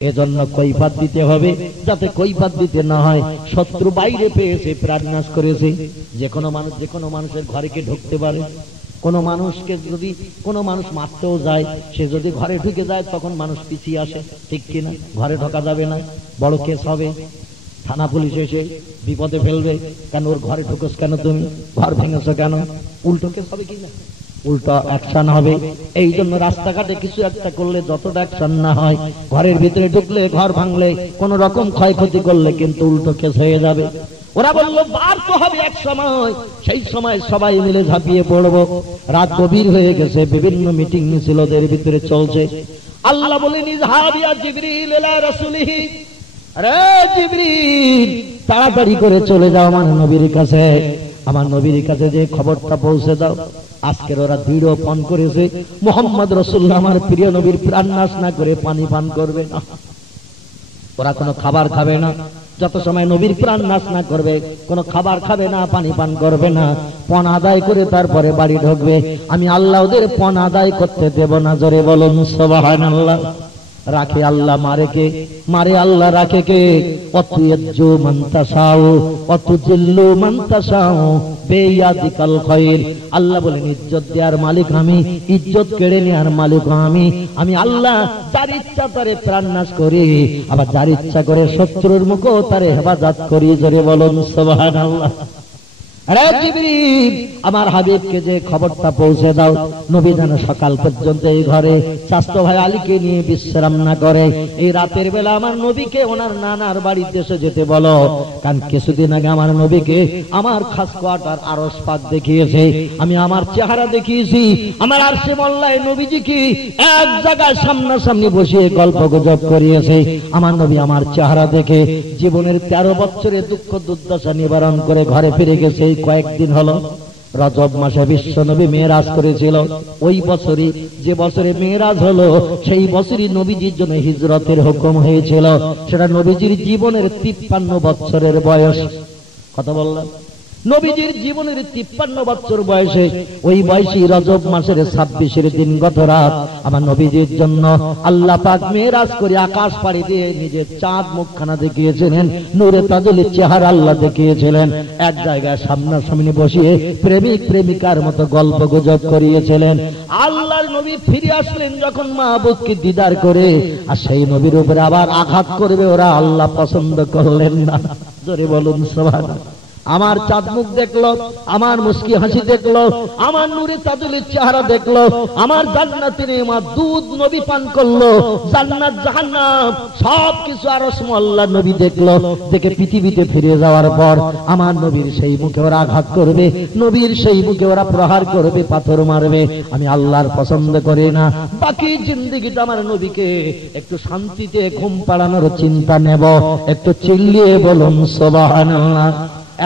এজন্য কৈফাত দিতে হবে, যাতে কৈফাত দিতে না হয়। শত্রু বাইরে পেয়েছে, প্রাণ নাশ করেছে। যে কোনো মানুষের ঘরে কে ঢুকতে পারে? কোনো মানুষকে যদি কোনো মানুষ মারতেও যায়, সে যদি ঘরে ঢুকে যায় তখন মানুষ পিছিয়ে আসে, ঠিক কিনা? ঘরে ঢোকা যাবে না, বড় কেস হবে, থানা পুলিশ এসে বিপদে ফেলবে। কেন ওর ঘরে ঢুকোস কেন, তুমি ঘর ভেঙেছো কেন? উল্টো কেস হবে কিনা? উল্টো অ্যাকশন হবে। এই জন্য রাস্তাঘাটে কিছু একটা করলে যতটা অ্যাকশন না হয়, ঘরের ভিতরে ঢুকলে, ঘর ভাঙলে, কোন রকম ক্ষয়ক্ষতি করলে কিন্তু উল্টো কেস হয়ে যাবে। ওরা বললো বার তো হবে এক সময়, সেই সময় সবাই মিলে ঝাঁপিয়ে পড়বো। রাত গভীর হয়ে গেছে, বিভিন্ন মিটিং মিছিল ওদের ভিতরে চলছে। আল্লাহ বলেন ইযহাবিয়া জিবরিল ইলা রাসূলিহি, আরে জিবরিল তাড়াতাড়ি করে চলে যাও আমার নবীর কাছে, আমার নবীর কাছে যে খবরটা পৌঁছে দাও। আজকের ওরা দৃঢ় পান করেছে মুহাম্মদ রাসূলুল্লাহ আমার প্রিয় নবীর প্রাণ নাশ না করে পানি পান করবে না। ওরা কোনো খাবার খাবে না যত সময় নবীর প্রাণ নাশ না করবে, কোনো খাবার খাবে না, পানি পান করবে না। পণ আদায় করে তারপরে বাড়ি ঢুকবে। আমি আল্লাহ ওদের পণ আদায় করতে দেব না। জোরে বলুন সুবহানাল্লাহ। রাখে আল্লাহ, মারে কে? মারে আল্লাহ, রাখে কে? অতুয়াজ্জু মান তাশাউ অতুজিল্লু মান তাশাউ বেয়াদিকাল খায়র। আল্লাহ বলেন ইজ্জত দেওয়ার মালিক আমি, ইজ্জত কেড়ে নেওয়ার মালিক আমি। আমি আল্লাহ যার ইচ্ছা তারে প্রাণ নাশ করি, আবার যার ইচ্ছা করে শত্রুর মুখও তারে হেফাজত করি। জোরে বলুন সুবহানাল্লাহ। আরে জিবরিল আমার হাবিবকে যে খবরটা পৌঁছে দাও, নবী যেন সকাল পর্যন্ত এই ঘরে চাচতো ভাই আলীকে নিয়ে বিশ্রাম না করে। এই রাতের বেলা আমার নবীকে ওনার নানার বাড়ির দেশে যেতে বলো। কারণ কিছুদিন আগে আমার নবীকে আমার খাস কোয়ার্টার আরশ পাক দেখিয়েছে, আমি আমার চেহারা দেখিয়েছি। আমার আরশে মোল্লায় নবীজিকে এক জায়গায় সামনাসামনি বসিয়ে গল্প গুজব করিয়েছে। আমার নবী আমার চেহারা দেখে জীবনের 13 বছরের দুঃখ দুর্দশা নিবারণ করে ঘরে ফিরে গেছে। কয়েকদিন হলো রজব মাসে বিশ্ব নবী মেরাজ করেছিল। ওই বছরই, যে বছরে মেরাজ হলো, সেই বছরই নবীজির জন্য হিজরতের হুকুম হয়েছিল। সেটা নবীজির জীবনের 53 বছরের বয়স। কথা বললাম, নবীজির জীবনের 53 বছর বয়সে, ওই বয়সী রজব মাসের 26 দিন গত রাত আমার নবীজির জন্য আল্লাহ পাক মেরাজ করে আকাশ পাড়ি দিয়ে নিজের চাঁদ মুখখানা দেখিয়েছিলেন, নূরে তাজুলের চেহারা আল্লাহ দেখিয়েছিলেন। এক জায়গায় সামনাসামনি বসিয়ে প্রেমিক প্রেমিকার মতো গল্প গুজব করিয়েছিলেন। আল্লাহর নবী ফিরে আসলেন যখন মাহবুবকে দিদার করে, আর সেই নবীর উপরে আবার আঘাত করবে ওরা আল্লাহ পছন্দ করলেন না। জোরে বলুন সুবহানাল্লাহ। আমার চাঁদ মুখ দেখলো, আমার মুস্কি হাসি দেখলো, আমার নূরে তাজুলের চেহারা দেখলো, আমার জান্নাতের নেয়ামত দুধ নবী পান করলো, জান্নাত জাহান্নাম সবকিছু আরশ মোল্লার নবী দেখলো। দেখে পৃথিবীতে ফিরে যাওয়ার পর আমার নবীর সেই মুখে ওরা আঘাত করবে, নবীর সেই মুখে ওরা প্রহার করবে, পাথর মারবে। আমি আল্লাহর পছন্দ করি না। বাকি জিন্দেগিটা আমার নবীকে একটু শান্তিতে ঘুম পাড়ানোর চিন্তা নেব। একটু চিল্লিয়ে বলুন সুবহানাল্লাহ।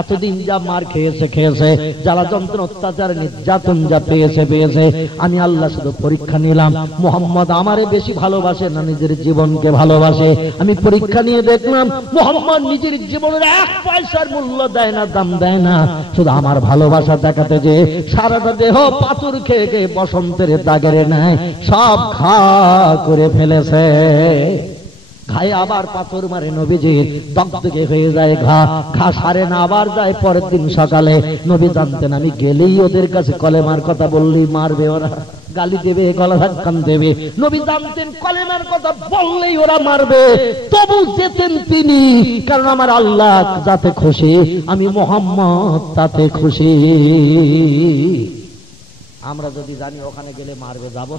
এতদিন যা মার খেয়েছে, জ্বালা যন্ত্রণা অত্যাচার নির্যাতন যা পেয়েছে, আমি আল্লাহ শুধু পরীক্ষা নিলাম মুহাম্মদ আমারে বেশি ভালোবাসে না নিজের জীবনকে ভালোবাসে। আমি পরীক্ষা নিয়ে দেখলাম মুহাম্মদ নিজের জীবনের 1 পয়সার মূল্য দেয় না, দাম দেয় না। শুধু আমার ভালোবাসা দেখাতে যে সারাটা দেহ পাথর খেয়ে খেয়ে বসন্তের দাগের নেয় সব ঘা করে ফেলেছে। ঘায়ে আবার পাথর মারে নবীজির, দগদগে হয়ে যায় ঘা সারে না, আবার যায় পরের দিন সকালে। নবী জানতেন আমি গেলেই ওদের কাছে কলেমার কথা বললেই মারবে, ওরা গালি দেবে, গলা ধাক্কান দেবে। নবী জানতেন কলেমার কথা বললেই ওরা মারবে, তবু যেতেন তিনি। কারণ আমার আল্লাহ যাতে খুশি, আমি মুহাম্মদ তাতে খুশি। আমরা যদি জানি ওখানে গেলে মারবে, যাব?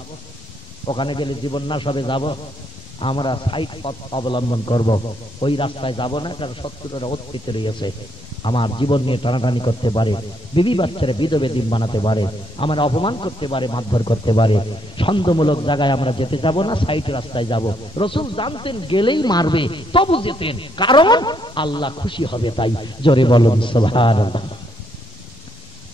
ওখানে গেলে জীবন নাশ হবে, যাব? আমরা সাইড পথ অবলম্বন করব, ওই রাস্তায় যাব না। কারণ শত্রুরা অতীতে রয়েছে, আমার জীবন নিয়ে টানাটানি করতে পারে, বিবি বাচ্চারা বিধবে ডিম বানাতে পারে, আমার অপমান করতে পারে, মারধর করতে পারে। ছন্দমূলক জায়গায় আমরা যেতে যাব না, সাইড রাস্তায় যাব। রাসূল জানতেন গেলেই মারবে, তবু যেতেন, কারণ আল্লাহ খুশি হবে তাই। জোরে বলুন সুবহানাল্লাহ।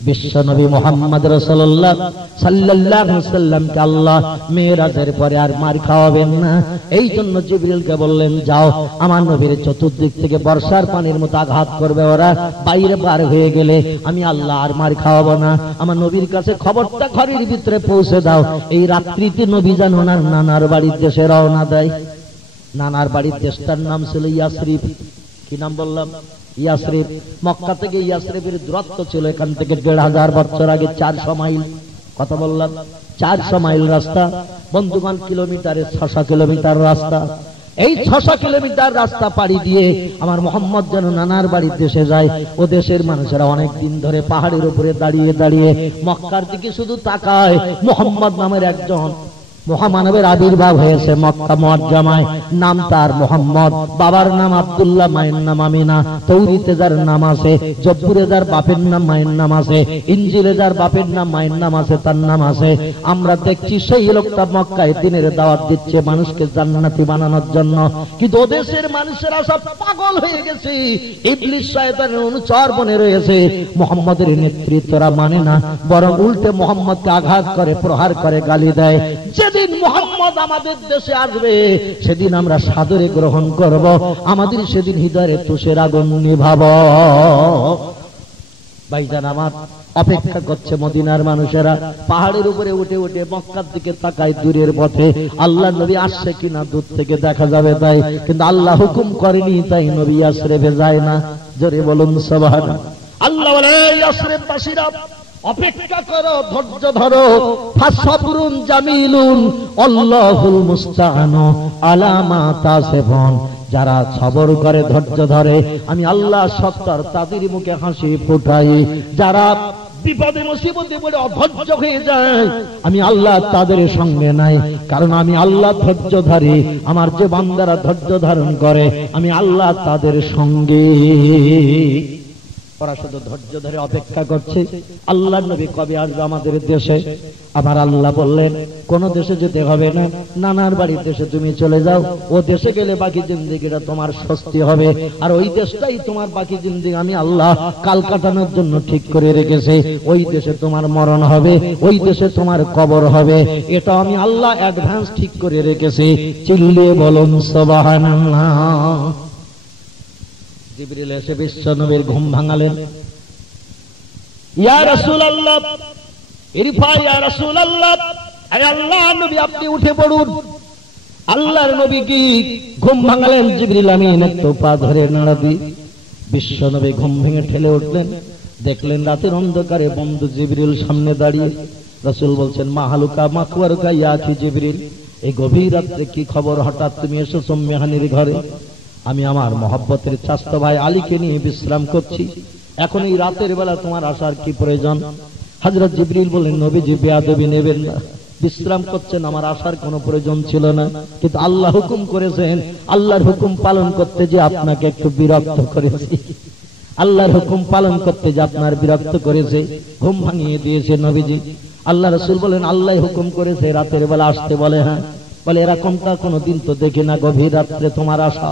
বিশ্ব নবী মুহাম্মদ রাসূলুল্লাহ সাল্লাল্লাহু আলাইহি ওয়াসাল্লামকে আল্লাহ মেরাজের পরে আর মার খাওয়াবেন না। এই জন্য জিবরিলকে বললেন যাও, আমার নবীর চতুর্দিক থেকে বর্ষার পানির মতো আঘাত করবে, ওরা বাইরে বার হয়ে গেলে আমি আল্লাহ আর মার খাওয়াবো না। আমার নবীর কাছে খবরটা ঘরের ভিতরে পৌঁছে দাও। এই রাত্রিতে নবী যেন ওনার নানার বাড়ির দেশে রওনা দেয়। নানার বাড়ির দেশটার নাম ছিল ইয়াসরিব। কি নাম বললাম? ইয়াসরিব। মক্কা থেকে ইয়াসরিবের দূরত্ব ছিল এখান থেকে 1500 বছর আগে 400 মাইল। কত বললাম? 400 মাইল রাস্তা। বন্ধুগণ, কিলোমিটারে 600 কিলোমিটার রাস্তা। এই 600 কিলোমিটার রাস্তা পাড়ি দিয়ে আমার মোহাম্মদ যেন নানার বাড়ির দেশে যায়। ও দেশের মানুষেরা অনেক দিন ধরে পাহাড়ের উপরে দাঁড়িয়ে দাঁড়িয়ে মক্কার দিকে শুধু তাকায়। মোহাম্মদ নামের একজন মহামানবের আবির্ভাব হয়েছে মক্কা মুআজ্জামায়। নাম তার মোহাম্মদ, বাবার নাম আব্দুল্লাহ, মায়ের নাম আমিনা। তৌরিতে যার নাম আছে, জব্বুরে যার বাপের নাম, মায়ের নাম আছে, ইনজিলে যার বাপের নাম, মায়ের নাম আছে, তার নাম আছে। আমরা দেখছি সেই লোকটা মক্কায় দিনের দাওয়াত দিচ্ছে মানুষকে জান্নাতি বানানোর জন্য, কিন্তু ওদেশের মানুষেরা সব পাগল হয়ে গেছে। ইবলিস শয়তানের অনুচর বনে রয়েছে। মোহাম্মদের নেতৃত্বরা মানে না, বরং উল্টে মোহাম্মদকে আঘাত করে, প্রহার করে, গালি দেয়। যেদিন মোহাম্মদ আমাদের দেশে আসবে সেদিন আমরা সাদরে গ্রহণ করব, আমাদের সেদিন হৃদয়ে তুষের আগুন নিভাবো। ভাইজান আমার, অপেক্ষা করছে মদিনার মানুষেরা। পাহাড়ের উপরে উঠে উঠে মক্কার দিকে তাকায় দূরের পথে আল্লাহ নবী আসছে কিনা দূর থেকে দেখা যাবে তাই, কিন্তু আল্লাহ হুকুম করেনি তাই নবী ইয়াসরিবে যায় না। জোরে বলুন সুবহানাল্লাহ। আল্লাহ বলে, ইয়াসরিববাসীরা অপেক্ষা করো, ধৈর্য ধরো। ফাসবরুন জামিলুন আল্লাহুল মুস্তাআনু আলা মা তাসিফুন। যারা সবর করে, ধৈর্য ধরে, আমি আল্লাহ সত্তর তাদের মুখে হাসি ফুটাই। যারা বিপদে মুসিবতে পড়ে অধৈর্য হয়ে যায়, আমি আল্লাহ তাদের সঙ্গে নাই, কারণ আমি আল্লাহ ধৈর্যধারী। আমার যে বান্দারা ধৈর্য ধারণ করে, আমি আল্লাহ তাদের সঙ্গে। ওরা শুধু ধৈর্য ধরে অপেক্ষা করছে আল্লাহর নবী কবে আসবে আমাদের দেশে। আবার আল্লাহ বললেন, কোন দেশে যেতে হবে না, নানার বাড়ির দেশে তুমি চলে যাও। ও দেশে গেলে বাকি জিন্দেগিটা তোমার স্বস্তি হবে, আর ওই দেশটাই তোমার বাকি জিন্দেগি আমি আল্লাহ কাল কাটানোর জন্য ঠিক করে রেখেছে। ওই দেশে তোমার মরণ হবে, ওই দেশে তোমার কবর হবে, এটা আমি আল্লাহ অ্যাডভান্স ঠিক করে রেখেছি। চিল্লিয়ে বলুন সুবহানাল্লাহ। জিবরিল এসে বিশ্ব নবীর ঘুম ভাঙালেন। ইয়া রাসূলুল্লাহ, ইরফা ইয়া রাসূলুল্লাহ, আয় আল্লাহ নবী আপনি উঠে পড়ুন। আল্লাহর নবী কি ঘুম ভাঙালেন? জিবরিল আমিন একটু পা ধরে নাড়া দিয়ে বিশ্ব নবী ঘুম ভেঙে ঠেলে উঠলেন। দেখলেন রাতের অন্ধকারে বন্ধু জিবরিল সামনে দাঁড়িয়ে। রাসূল বলছেন, মা হালুকা মাকওয়ারুকা ইয়া আখি জিবরিল, এই গভীর রাতে কি খবর, হঠাৎ তুমি এসেছো মেহানির ঘরে? আমি আমার মহব্বতের চাচতো ভাই আলীকে নিয়ে বিশ্রাম করছি, এখন এই রাতের বেলা তোমার আসার কি প্রয়োজন? হযরত জিবরিল বললেন, নবীজি বেয়াদবি নেবেন না, বিশ্রাম করছেন, আমার আসার কোনো প্রয়োজন ছিল না, কিন্তু আল্লাহ হুকুম করেছেন, আল্লাহর হুকুম পালন করতে যে আপনাকে একটু বিরক্ত করেছি। আল্লাহর হুকুম পালন করতে যে আপনার বিরক্ত করেছে, ঘুম ভাঙিয়ে দিয়েছে নবীজি। আল্লাহ রাসূল বলেন, আল্লাহ হুকুম করেছে রাতের বেলা আসতে। বলে হ্যাঁ। বলে এরকমটা কোনোদিন তো দেখি না, গভীর রাত্রে তোমার আসা।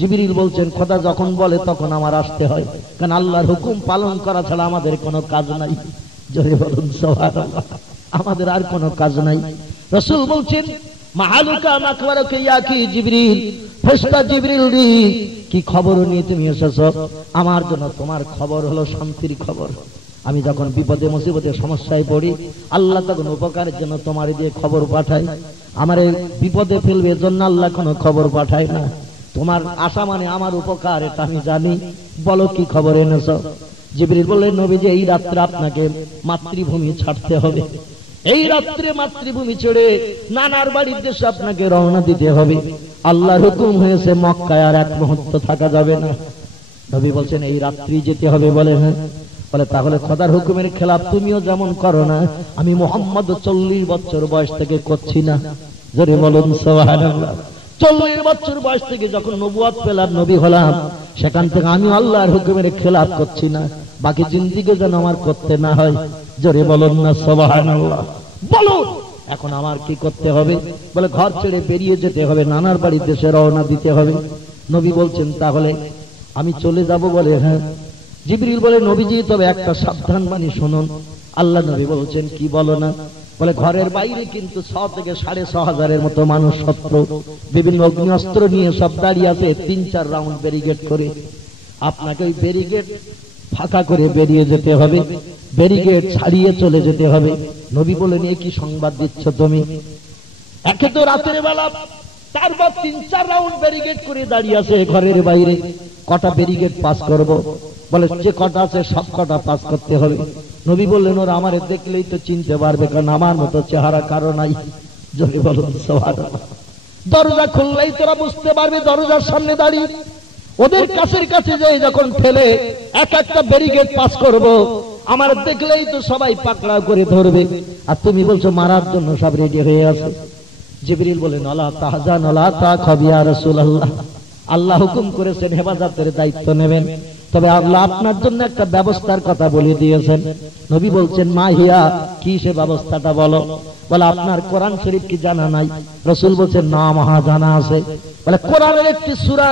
জিবরিল বলছেন, খোদা যখন বলে তখন আমার আসতে হয়, কারণ আল্লাহর হুকুম পালন করা ছাড়া আমাদের কোনো কাজ নাই। জোরে বলুন সুবহানাল্লাহ। আমাদের আর কোনো কাজ নাই। রাসূল বলছেন, মাহালুকা মাকওয়ারুকা ইয়া কি জিবরিল, ফেরেশতা জিবরিল রে, কি খবর নিয়ে তুমি এসেছো? আমার জন্য তোমার খবর হলো শান্তির খবর। আমি যখন বিপদে মুসিবতে সমস্যায় পড়ি, আল্লাহ তখন উপকারের জন্য তোমার দিয়ে খবর পাঠায়। আমার বিপদে ফেলবে এজন্য আল্লাহ কোনো খবর পাঠায় না। তোমার আশা মানে আমার উপকার, এটা আমি জানি। বলো কি খবর এনেছো? জিবরিল বললেন, নবীজি এই রাত্রে আপনাকে মাতৃভূমি ছাড়তে হবে। এই রাত্রে মাতৃভূমি ছেড়ে নানার বাড়ির দেশে আপনাকে রওনা দিতে হবে। আল্লাহর হুকুম হয়েছে মক্কায় আর এক মুহূর্ত থাকা যাবে না। নবী বলছেন, এই রাত্রি যেতে হবে। বলে হ্যাঁ। বলে তাহলে খোদার হুকুমের খেলাফ তুমিও যেমন করো না, আমি মুহাম্মদ 40 বছর বয়স থেকে করছি না। জোরে বলুন সুবহানাল্লাহ। 40 বছর বয়স থেকে যখন নবুয়ত পেলাম, নবী হলাম, সেখান থেকে আমি আল্লাহর হুকুমের খেলাফ করছি না। বাকি জিন্দেগি যেন আমার করতে না হয়। জোরে বলুন না সুবহানাল্লাহ। বলুন এখন আমার কি করতে হবে? বলে ঘর ছেড়ে বেরিয়ে যেতে হবে, নানার বাড়ির দেশে রওনা দিতে হবে। নবী বলছেন, তাহলে আমি চলে যাব? বলে হ্যাঁ। জিবরিল বলে, নবীজি তবে একটা সাবধান বাণী শুনুন। আল্লাহ নবী বলছেন, কি বলো না? বলে ঘরের বাইরে কিন্তু 6 থেকে 6,500 মতো মানুষ, শত্রু, বিভিন্ন অগ্নিঅস্ত্র নিয়ে সব দাঁড়িয়ে আছে 3-4 রাউন্ড ব্যারিকেড করে। আপনাকে ওই ব্যারিকেড ফাঁকা করে বেরিয়ে যেতে হবে, ব্যারিকেড ছাড়িয়ে চলে যেতে হবে। নবী বলেন, এ কি সংবাদ দিচ্ছ তুমি? একে তো রাতের বেলা তারপর 3-4 রাউন্ড ব্যারিকেড করে দাঁড়িয়ে আছে ঘরের বাইরে। কটা ব্যারিকেড পাস করব? বলে যে কটা আছে সব কটা পাস করতে হবে। নবী বললেন, ওরা আমারে দেখলেই তো চিনতে পারবে, কারণ আমার মতো চেহারা কারো নাই। জোরে বলুন সুবহানাল্লাহ। দরজা খুললেই তোরা বুঝতে পারবে দরজার সামনে দাঁড়িয়ে। ওদের কাছের কাছে যাই যখন ঠেলে এক একটা ব্যারিকেড পাস করব, আমার দেখলেই তো সবাই পাকড়াও করে ধরবে। আর তুমি বলছো মারার জন্য সব রেডি হয়ে আছে। জিবরিল বলেন, আলা তাহজান আলা তাখাফ ইয়া রাসূলুল্লাহ, আল্লাহ হুকুম করেছেন হেফাজতের দায়িত্ব নেবেন, তবে আল্লাহ আপনার জন্য একটা ব্যবস্থার কথা বলে দিয়েছেন। নবী বলছেন, মা হিয়া, কি সে ব্যবস্থাটা বলো? বলে, আপনার কোরআন শরীফ কি জানা নাই? রাসূল বলছেন, না মহা জানা আছে। বলে, কোরআনের একটি সূরা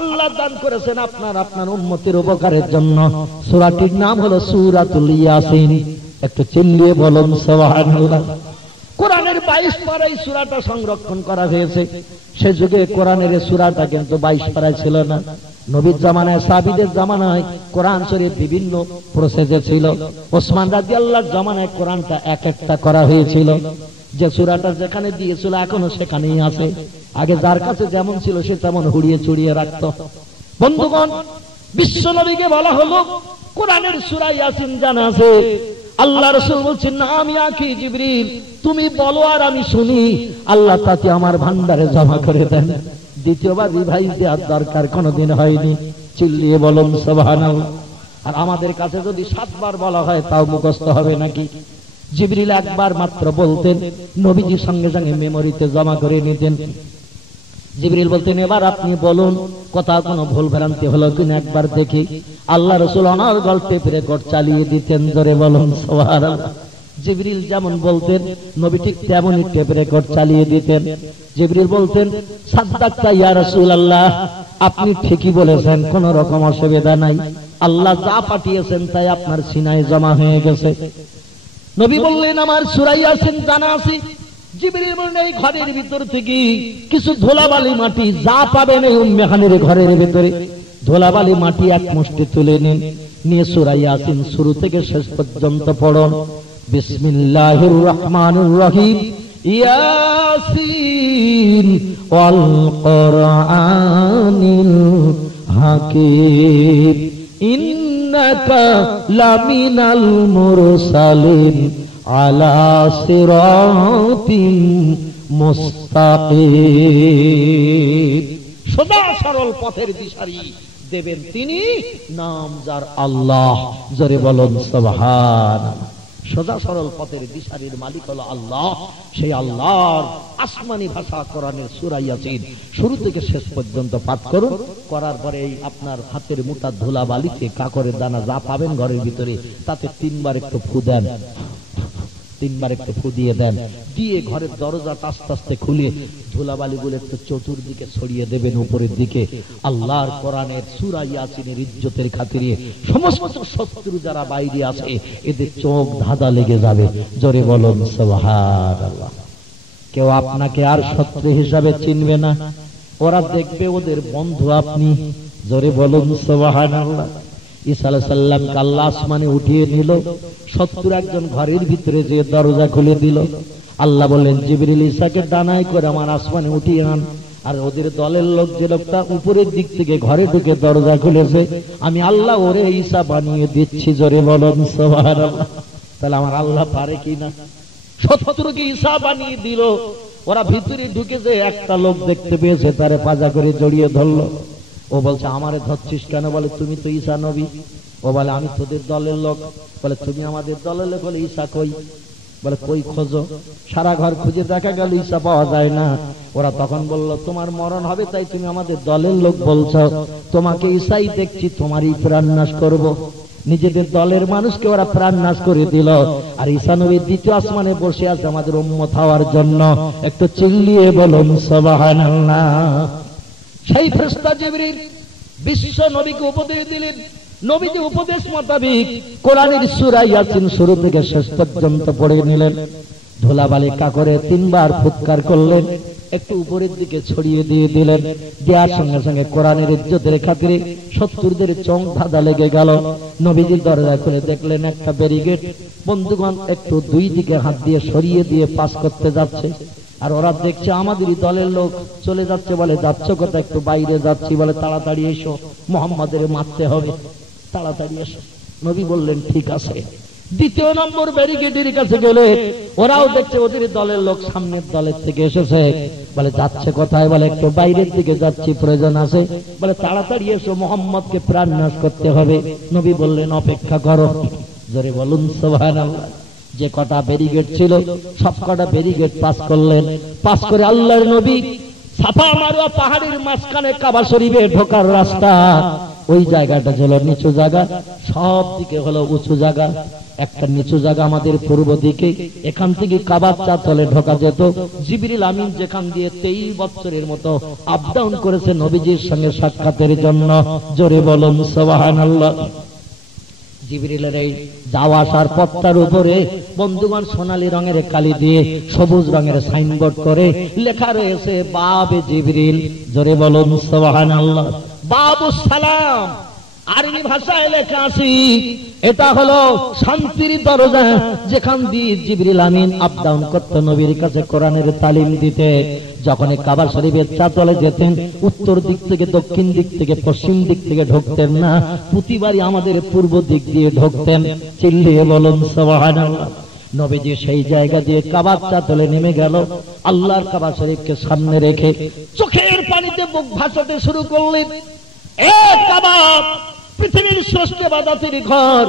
আল্লাহ দান করেছেন আপনার উম্মতের উপকারের জন্য। সূরাটির নাম হলো সূরাতুল ইয়াসিন। একটু চিল্লিয়ে বলুন সুবহানাল্লাহ। কোরআনের 22 পারায় সূরাটা সংরক্ষণ করা হয়েছে। সে যুগে কোরআনের সূরাটা কিন্তু 22 পারায় ছিল না। নবীর জামানায়, সাহাবীদের জামানায় কোরআন শরীফ বিভিন্ন প্রসেসে ছিল। ওসমান রাদিয়াল্লাহু জামানায় কোরআনটা এক একটা করা হয়েছিল। যে সূরাটা যেখানে দিয়েছিল এখনো সেখানেই আছে। আগে যার কাছে যেমন ছিল সে তেমন হুড়িয়ে চুড়িয়ে রাখত। বন্ধুগণ, বিশ্ব নবীকে বলা হলো কোরআনের সূরা ইয়াসিন জানা আছে। আল্লাহ রাসূল বলছেন, না আমি আখি জিবরিল, তুমি বলো আর আমি শুনি। আল্লাহ তাকে আমার ভান্ডারে জমা করে দেন। দ্বিতীয়বার রিভাইজ দেওয়ার দরকার কোনোদিন হয়নি। চিল্লিয়ে বলুন সুবহানাল্লাহ। আর আমাদের কাছে যদি 7 বার বলা হয় তাও মুখস্থ হবে নাকি? জিবরিল একবার মাত্র বলতেন, নবীজির সঙ্গে সঙ্গে মেমোরিতে জমা করে নিতেন। জিবরিল বলতেন, এবার আপনি বলুন, কোথাও কোনো ভুল ভ্রান্তি হলো কিনা একবার দেখি। আল্লাহ রাসূল অনর্গল টেপ রেকর্ড চালিয়ে দিতেন। জোরে বলুন সুবহানাল্লাহ। জিবরিল যেমন বলতেন নবী ঠিক তেমনই টেপ রেকর্ড চালিয়ে দিতেন। জিবরিল বলতেন, সাদ্দাকতা ইয়া রাসূলুল্লাহ, আপনি ঠিকই বলেছেন, কোনো রকম অসুবিধা নাই। আল্লাহ যা পাঠিয়েছেন তাই আপনার সিনায় জমা হয়ে গেছে। নবী বললেন, আমার সূরা ইয়াসিন জানা আছে। জিবরিল বললেন, এই ঘরের ভিতর থেকে কিছু ধুলাবালি মাটি যা পাবেন এই উম্মে খানের ঘরের ভিতরে ধুলাবালি মাটি এক মুষ্টি তুলে নিন, নিয়ে সূরা ইয়াসিন শুরু থেকে শেষ পর্যন্ত পড়ুন। বিসমিল্লাহির রহমানির রহিম। ইয়াসিন ওয়াল কুরআনিল হাকীম ইন্নাকা লামিনাল মুরসালিন আলা সিরাতিন মুস্তাকিম। সদা সরল পথের দিশারি দেবেন তিনি, নাম যার আল্লাহ। জোরে বলুন সুবহানাল্লাহ। সদা সরল পথের দিশারির মালিক হলো আল্লাহ। সেই আল্লাহর আসমানি ভাষা কোরআনের সূরা ইয়াসিন শুরু থেকে শেষ পর্যন্ত পাঠ করুন। করার পরে এই আপনার হাতের মুঠা ধুলা বালিতে কাকরের দানা যা পাবেন ঘরের ভিতরে তাতে 3 বার একটু ফু দেন, 3 বার একটু ফু দিয়ে দেন। দিয়ে ঘরের দরজাটা আস্তে আস্তে খুলে ধুলাবালিগুলো একটু চতুর্দিকে ছড়িয়ে দেবেন উপরের দিকে। আল্লাহর কোরআনের সূরা ইয়াসিনের ইজ্জতের খাতিরে সমস্ত শত্রু যারা বাইরে আছে এদের চোখ ধাঁধা লেগে যাবে। জোরে বলুন সুবহানাল্লাহ। কেউ আপনাকে আর শত্রু হিসাবে চিনবে না, ওরা দেখবে ওদের বন্ধু আপনি। জোরে বলুন সুবহানাল্লাহ। ঈসা আলাইহিস সালামকে আল্লাহ আসমানে উঠিয়ে নিল। 70 একজন ঘরের ভিতরে যে দরজা খুলে দিল। আল্লাহ বললেন, জিবরিল ঈসাকে ডানায় করে আমার আসমানে উঠিয়ে আন। আর ওদের দলের লোক যে লোকটা উপরের দিক থেকে ঘরে ঢুকে দরজা খুলেছে, আমি আল্লাহ ওরে ঈসা বানিয়ে দিচ্ছি। জোরে বলুন সুবহানাল্লাহ। তাহলে আমার আল্লাহ পারে কিনা? 70কে ঈসা বানিয়ে দিল। ওরা ভিতরে ঢুকেছে, একটা লোক দেখতে পেয়েছে, তারে পাজা করে জড়িয়ে ধরলো। ও বলছে, আমারে ধরছিস কেন? বলে, তুমি তো ঈসা নবী। ও বলে, আমি তোদের দলের লোক। বলে, তুমি আমাদের দলের লোক। বলে, ঈসা কই? বলে, কই খোঁজো? সারা ঘর খুঁজে দেখা গেল ঈসা পাওয়া যায় না। ওরা তখন বলল, তোমার মরণ হবে তাই তুমি আমাদের দলের লোক বলছো, তোমাকে ঈসাই দেখছি, তোমারই প্রাণ নাশ করব। নিজেদের দলের মানুষকে ওরা প্রাণ নাশ করে দিল। আর ঈসা নবী দ্বিতীয় আসমানে বসে আছে আমাদের উম্মত হওয়ার জন্য। একটু চিল্লিয়ে বলুন সুবহানাল্লাহ। সেই ফেরেশতা জিবরিল বিশ্ব নবীকে উপদেশ দিলেন। নবীজি উপদেশ মোতাবেক কোরআনের সূরা ইয়াসিন শুরু থেকে শেষ পর্যন্ত পড়ে নিলেন। ধুলাবালি কাকরে 3 বার ফুৎকার করলেন, একটু উপরের দিকে ছড়িয়ে দিয়ে দিলেন। দেওয়ার সঙ্গে সঙ্গে কোরআনের ইজ্জতের খাতিরে শত্রুদের চোখ ধাঁধা লেগে গেল। নবীজির দরজা খুলে দেখলেন একটা ব্যারিকেড। বন্ধুগণ, একটু 2 দিকে হাত দিয়ে সরিয়ে দিয়ে পাস করতে যাচ্ছে। আর ওরা দেখছে আমাদেরই দলের লোক চলে যাচ্ছে, বলে যাচ্ছ কোথায়? একটু বাইরে যাচ্ছি। বলে তাড়াতাড়ি এসো, মুহাম্মাদের মারতে হবে, তাড়াতাড়ি এসো। নবী বললেন ঠিক আছে। দ্বিতীয় নম্বর ব্যারিকেডের কাছে গেলে ওরাও দেখছে ওদের দলের লোক সামনের দলের থেকে এসেছে। বলে যাচ্ছে কোথায়? বলে একটু বাইরের দিকে যাচ্ছি, প্রয়োজন আছে। বলে তাড়াতাড়ি এসো, মুহাম্মদকে প্রাণনাশ করতে হবে। নবী বললেন অপেক্ষা করো। জোরে বলুন সুবহানাল্লাহ। যে কটা ব্যারিকেড ছিল সব কটা ব্যারিকেড পাস করলেন। পাস করে আল্লাহর নবী সাফা মারওয়া পাহাড়ের মাঝখানে কাবা শরীফে ঢোকার রাস্তা, ওই জায়গাটা ছিল নিচু জায়গা, সব দিকে হলো উঁচু জায়গা। একটা নিচু জায়গা আমাদের পূর্ব দিকে, এখান থেকে কাবার চারতলে ঢোকা যেত। জিবরিল আমিন যেখান দিয়ে 23 বছরের মতো আপ ডাউন করেছে নবীজির সঙ্গে সাক্ষাতের জন্য। জোরে বলুন সুবহানাল্লাহ। জিবরিলের এই যাওয়া আসার পথটার উপরে বন্ধুগণ সোনালী রঙের কালি দিয়ে সবুজ রঙের সাইনবোর্ড করে লেখা রয়েছে বাবে জিবরিল। জোরে বলুন সুবহানাল্লাহ। বাবুস সালাম আরবি ভাষায় লেখা আছে, এটা হলো শান্তির দরজা, যেখান দিয়ে জিবরিল আমিন আপ ডাউন করত নবীর কাছে কোরআনের তালিম দিতে। যখন কাবা শরীফের চারতলে যেতেন, উত্তর দিক থেকে, দক্ষিণ দিক থেকে, পশ্চিম দিক থেকে ঢুকতেন না, প্রতিবারই আমাদের পূর্ব দিক দিয়ে ঢুকতেন। চিল্লিয়ে বলুন সুবহানাল্লাহ। নবীজি সেই জায়গা দিয়ে কাবার চারতলে নেমে গেল, আল্লাহর কাবা শরীফকে সামনে রেখে চোখের পানিতে বুক ভাসাতে শুরু করলেন। এ কাবা, পৃথিবীর শ্রেষ্ঠ ইবাদতের ঘর,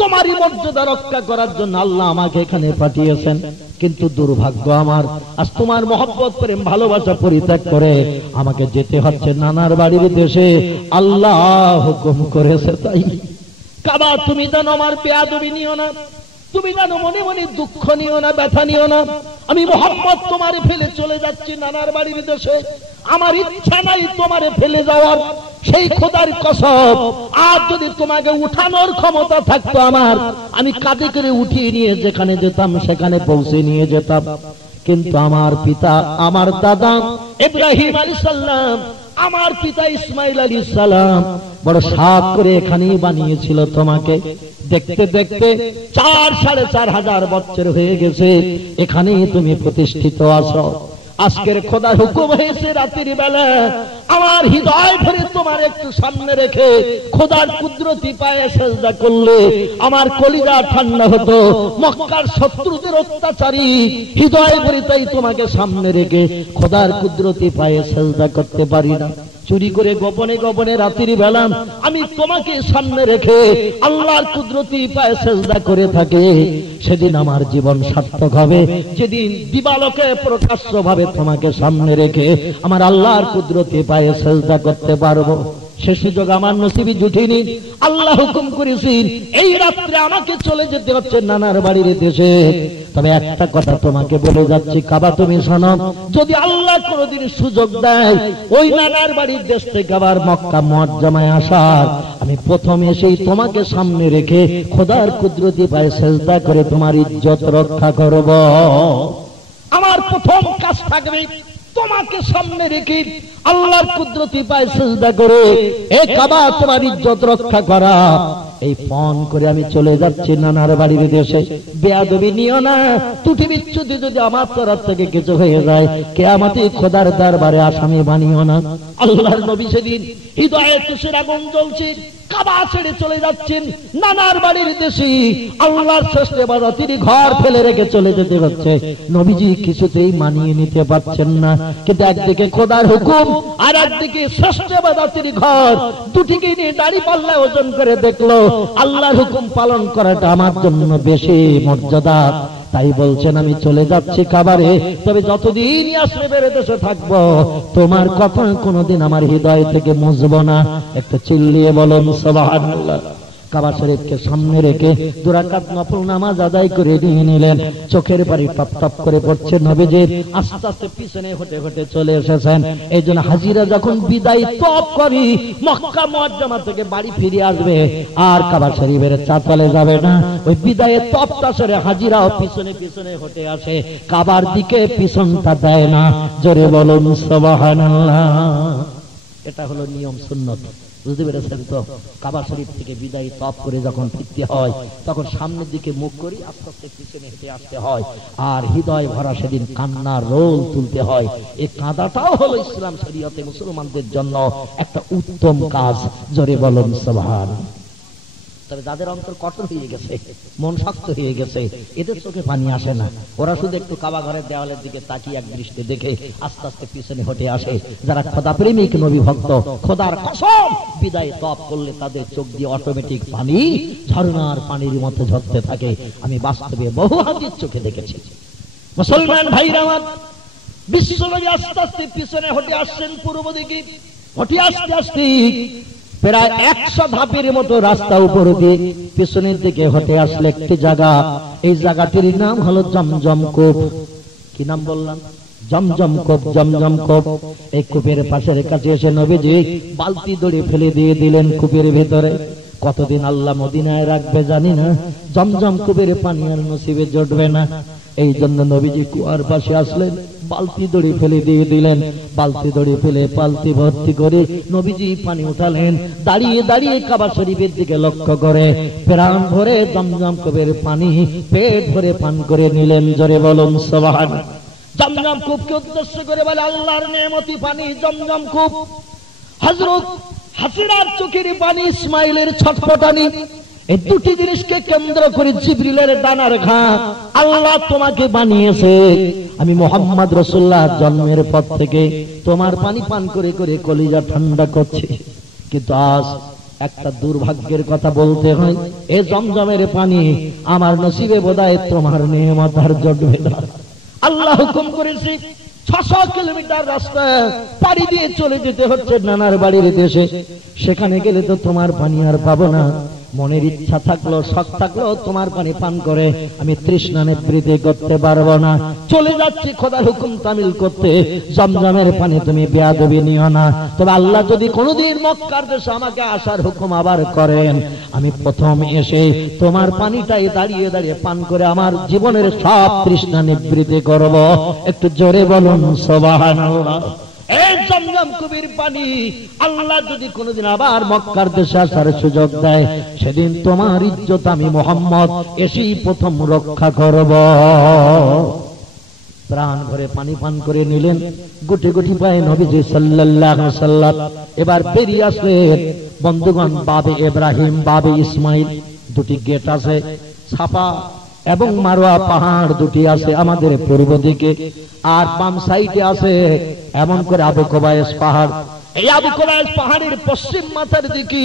তোমারই মর্যাদা রক্ষা করার জন্য আল্লাহ আমাকে এখানে পাঠিয়েছেন। কিন্তু দুর্ভাগ্য আমার, আজ তোমার মহব্বত, প্রেম, ভালোবাসা পরিত্যাগ করে আমাকে যেতে হচ্ছে নানার বাড়ির দেশে। আল্লাহ হুকুম করেছে তাই। কাবা, তুমি জানো আমার বেয়াদবি নিও না, তুমি জানো মনে মনে দুঃখ নিও না, ব্যথা নিও না। আমি মোহাম্মদ তোমারে ফেলে চলে যাচ্ছি নানার বাড়ির দেশে। আমার ইচ্ছা নাই তোমারে ফেলে যাওয়ার, সেই খোদার কসম, আর যদি তোমাকে উঠানোর ক্ষমতা থাকতো আমার, আমি কাঁধে করে উঠিয়ে নিয়ে যেখানে যেতাম সেখানে পৌঁছে নিয়ে যেতাম। কিন্তু আমার পিতা, আমার দাদা ইব্রাহিম আলাইহিস সালাম, আমার পিতা ইসমাইল আলাইহিস সালাম বড় শখ করে এখানেই বানিয়েছিল তোমাকে। দেখতে দেখতে 4,500 বছর হয়ে গেছে, এখানেই তুমি প্রতিষ্ঠিত আছো। আজকের খোদার হুকুম হয়েছে রাতের বেলা আমার হৃদয় ভরে তোমার একটু সামনে রেখে খোদার কুদরতি পায়ে সেজদা করলে আমার কলিজা ঠান্ডা হতো। মক্কার শত্রুদের অত্যাচারী হৃদয় ভরে তাই তোমাকে সামনে রেখে খোদার কুদরতি পায়ে সেজদা করতে পারি না। চুরি করে গোপনে গোপনে রাতের বেলা আমি তোমাকে সামনে রেখে আল্লাহর কুদরতি পায়ে সেজদা করে থাকি। সেদিন আমার জীবন সার্থক হবে, যেদিন দিবালোকে প্রকাশ্য ভাবে তোমাকে সামনে রেখে আমার আল্লাহর কুদরতি পায়ে সেজদা করতে পারবো। সে সুযোগ আমার নসিবে জুটেনি। আল্লাহ হুকুম করেছেন এই রাত্রে আমাকে চলে যেতে হচ্ছে নানার বাড়ির দেশে। তবে একটা কথা তোমাকে বলে যাচ্ছি কাবা, তুমি শোনো, যদি আল্লাহ কোনদিন সুযোগ দেয় ওই নানার বাড়ির দেশ থেকে আবার মক্কা মুআজ্জামায় আসার, আমি প্রথম এসেই তোমাকে সামনে রেখে খোদার কুদরতি পায়ে সেজদা করে তোমার ইজ্জত রক্ষা করব। আমার প্রথম কাজ থাকবে তোমাকে সামনে রেখে আল্লাহর কুদরতি পায়ে সিজদা করে এই কাবা তোমার ইজ্জত রক্ষা করা। এই পণ করে আমি চলে যাচ্ছি নানার বাড়ির দেশে। বেয়াদবি নিও না, ত্রুটি বিচ্যুতি যদি আমার তরফ থেকে কিছু হয়ে যায় কিয়ামতে খোদার দরবারে আসামি বানিও না। আল্লাহর নবী সেদিন হৃদয়ে তুষের আগুন জ্বলছে, কাবা ছেড়ে চলে যাচ্ছেন নানার বাড়ির দেশে। আল্লাহর শ্রেষ্ঠ ইবাদতের ঘর ফেলে রেখে চলে যেতে হচ্ছে। নবীজি কিছুতেই মানিয়ে নিতে পারছেন না, কিন্তু একদিকে খোদার হুকুম আর একদিকে শ্রেষ্ঠ ইবাদতের ঘর, দুটিকে নিয়ে দাড়ি পাল্লা ওজন করে দেখলো আল্লাহর হুকুম পালন করাটা আমার জন্য বেশি মর্যাদা। তাই বলছেন আমি চলে যাচ্ছি কাবারে, তবে যতদিন ইয়াসরিবের দেশে থাকবো তোমার কথা কোনোদিন আমার হৃদয় থেকে মুছবো না। একটা চিল্লিয়ে বলুন সুবহানাল্লাহ। কাবা শরীফকে সামনে রেখে 2 রাকাত নফল নামাজ আদায় করে নিয়ে নিলেন। চোখের পানি টপ টপ করে পড়ছে। নবীজি আস্তে আস্তে পিছনে হটে হটে চলে এসেছেন। এই জন্য হাজিরা যখন বিদায় তপ করি মক্কা মুআজ্জামা থেকে বাড়ি ফিরে আসবে আর কাবা শরীফের চাতালে যাবে না, ওই বিদায়ের তপটা সেরে হাজিরাও পিছনে পিছনে হটে আসে, কাবার দিকে পিছনটা দেয় না। জোরে বলুন সুবহানাল্লাহ। এটা হলো নিয়ম সুন্নত, বুঝতে পেরেছেন তো? কাবা শরীফ থেকে বিদায়ী তওয়াফ করে যখন ফিরতে হয় তখন সামনের দিকে মুখ করি আস্তে আস্তে পিছনে হেঁটে আসতে হয়, আর হৃদয় ভরা সেদিন কান্নার রোল তুলতে হয়। এই কাঁদাটাও হলো ইসলাম শরীয়তে মুসলমানদের জন্য একটা উত্তম কাজ। জোরে বলুন সুবহানাল্লাহ। তবে যাদের অন্তর কঠোর হয়ে গেছে, মন শক্ত হয়ে গেছে, এদের চোখে পানি আসে না। ওরা শুধু একটু কাবা ঘরের দেওয়ালের দিকে তাকিয়ে এক দৃষ্টি দেখে আস্তে আস্তে পিছনে হটে আসে। যারা খোদা প্রেমিক নবী ভক্ত, খোদার কসম বিদায় তওয়াফ করলে তাদের চোখ দিয়ে অটোমেটিক পানি ঝর্ণার পানির মতো ঝরতে থাকে। আমি বাস্তবে বহু হাদিস চোখে দেখেছি। মুসলমান ভাইরা আমার, বিশ্বনবী আস্তে আস্তে পিছনে হটে আসছেন পূর্ব দিকে। হটে আসতে আসতে প্রায় 100 ধাপের মতো রাস্তা উপর দিয়ে পিছনের দিকে হটে আসলে একটি জায়গা, এই জায়গাটির নাম হলো জমজম কূপ। কি নাম বললাম? জমজম কূপ। জমজম কূপ। এই কূপের পাশের কাছে এসে নবীজি বালতি দড়ি ফেলে দিয়ে দিলেন কূপের ভিতরে। কতদিন আল্লাহ মদিনায় রাখবে জানি না, জমজম কূপের পানি আর নসিবে জুটবে না। এই জন্য নবীজি কুয়ার পাশে আসলেন, বালতি দড়ি ফেলে দিয়ে দিলেন। বালতি দড়ি ফেলে বালতি ভর্তি করে নবীজি পানি উঠালেন। দাঁড়িয়ে দাঁড়িয়ে কাবা শরীফের দিকে লক্ষ্য করে প্রাণ ভরে জমজম কূপের পানি পেট ভরে পান করে নিলেন। জোরে বলুন সুবহানাল্লাহ। জমজম কূপকে উদ্দেশ্য করে বলে আল্লাহর নেয়ামতি পানি জমজম কূপ। হযরত হাসিরার চোখের পানি, ইসমাইলের ছটফটানি, এই দুটি জিনিসকে কেন্দ্র করে জিবরিলের ডানার ঘা আল্লাহ তোমাকে বানিয়েছে। আমি মুহাম্মদ রাসূলুল্লাহ জন্মের পর থেকে তোমার পানি পান করে করে কলিজা ঠান্ডা করছে। কিন্তু আজ একটা দুর্ভাগ্যের কথা বলতে হয়, এই জমজমের পানি আমার নসিবে বোধহয় তোমার নেয়ামত আর জুটবে না। আল্লাহ হুকুম করেছে 600 কিলোমিটার রাস্তা পাড়ি দিয়ে চলে যেতে হচ্ছে নানার বাড়ির দেশে। সেখানে গেলে তো তোমার পানি আর পাবো না। মনের ইচ্ছা থাকলো, শখ থাকলো তোমার পানি পান করে আমি তৃষ্ণা নিবৃত্তি করতে পারবো না। চলে যাচ্ছি খোদার হুকুম তামিল করতে। জমজমের পানি তুমি বেয়াদবি নিও না। তবে আল্লাহ যদি কোনোদিন মক্কার দেশে আমাকে আসার হুকুম আবার করেন, আমি প্রথম এসে তোমার পানিটাই দাঁড়িয়ে দাঁড়িয়ে পান করে আমার জীবনের সব তৃষ্ণা নিবৃত্তি করব। একটু জোরে বলুন সুবহানাল্লাহ। এই জমজম কূপের পানি আল্লাহ যদি কোনোদিন আবার মক্কার দেশে আসার সুযোগ দেয়, সেদিন তোমার ইজ্জত আমি মুহাম্মদ এসেই প্রথম রক্ষা করব। প্রাণ ভরে পানি পান করে নিলেন। গুটি গুটি পায়ে নবীজি সাল্লাল্লাহু আলাইহি ওয়াসাল্লাম এবার বেরিয়ে আসলেন। বন্ধুগণ, বাবে ইব্রাহিম, বাবে ইসমাইল দুটি গেট আছে। সাফা এবং মারওয়া পাহাড় দুটি আছে আমাদের পূর্ব দিকে, আর বাম সাইডে আছে এমন করে আবু কুবাইস পাহাড়। এই আবু কুবাইস পাহাড়ের পশ্চিম মাথার দিকে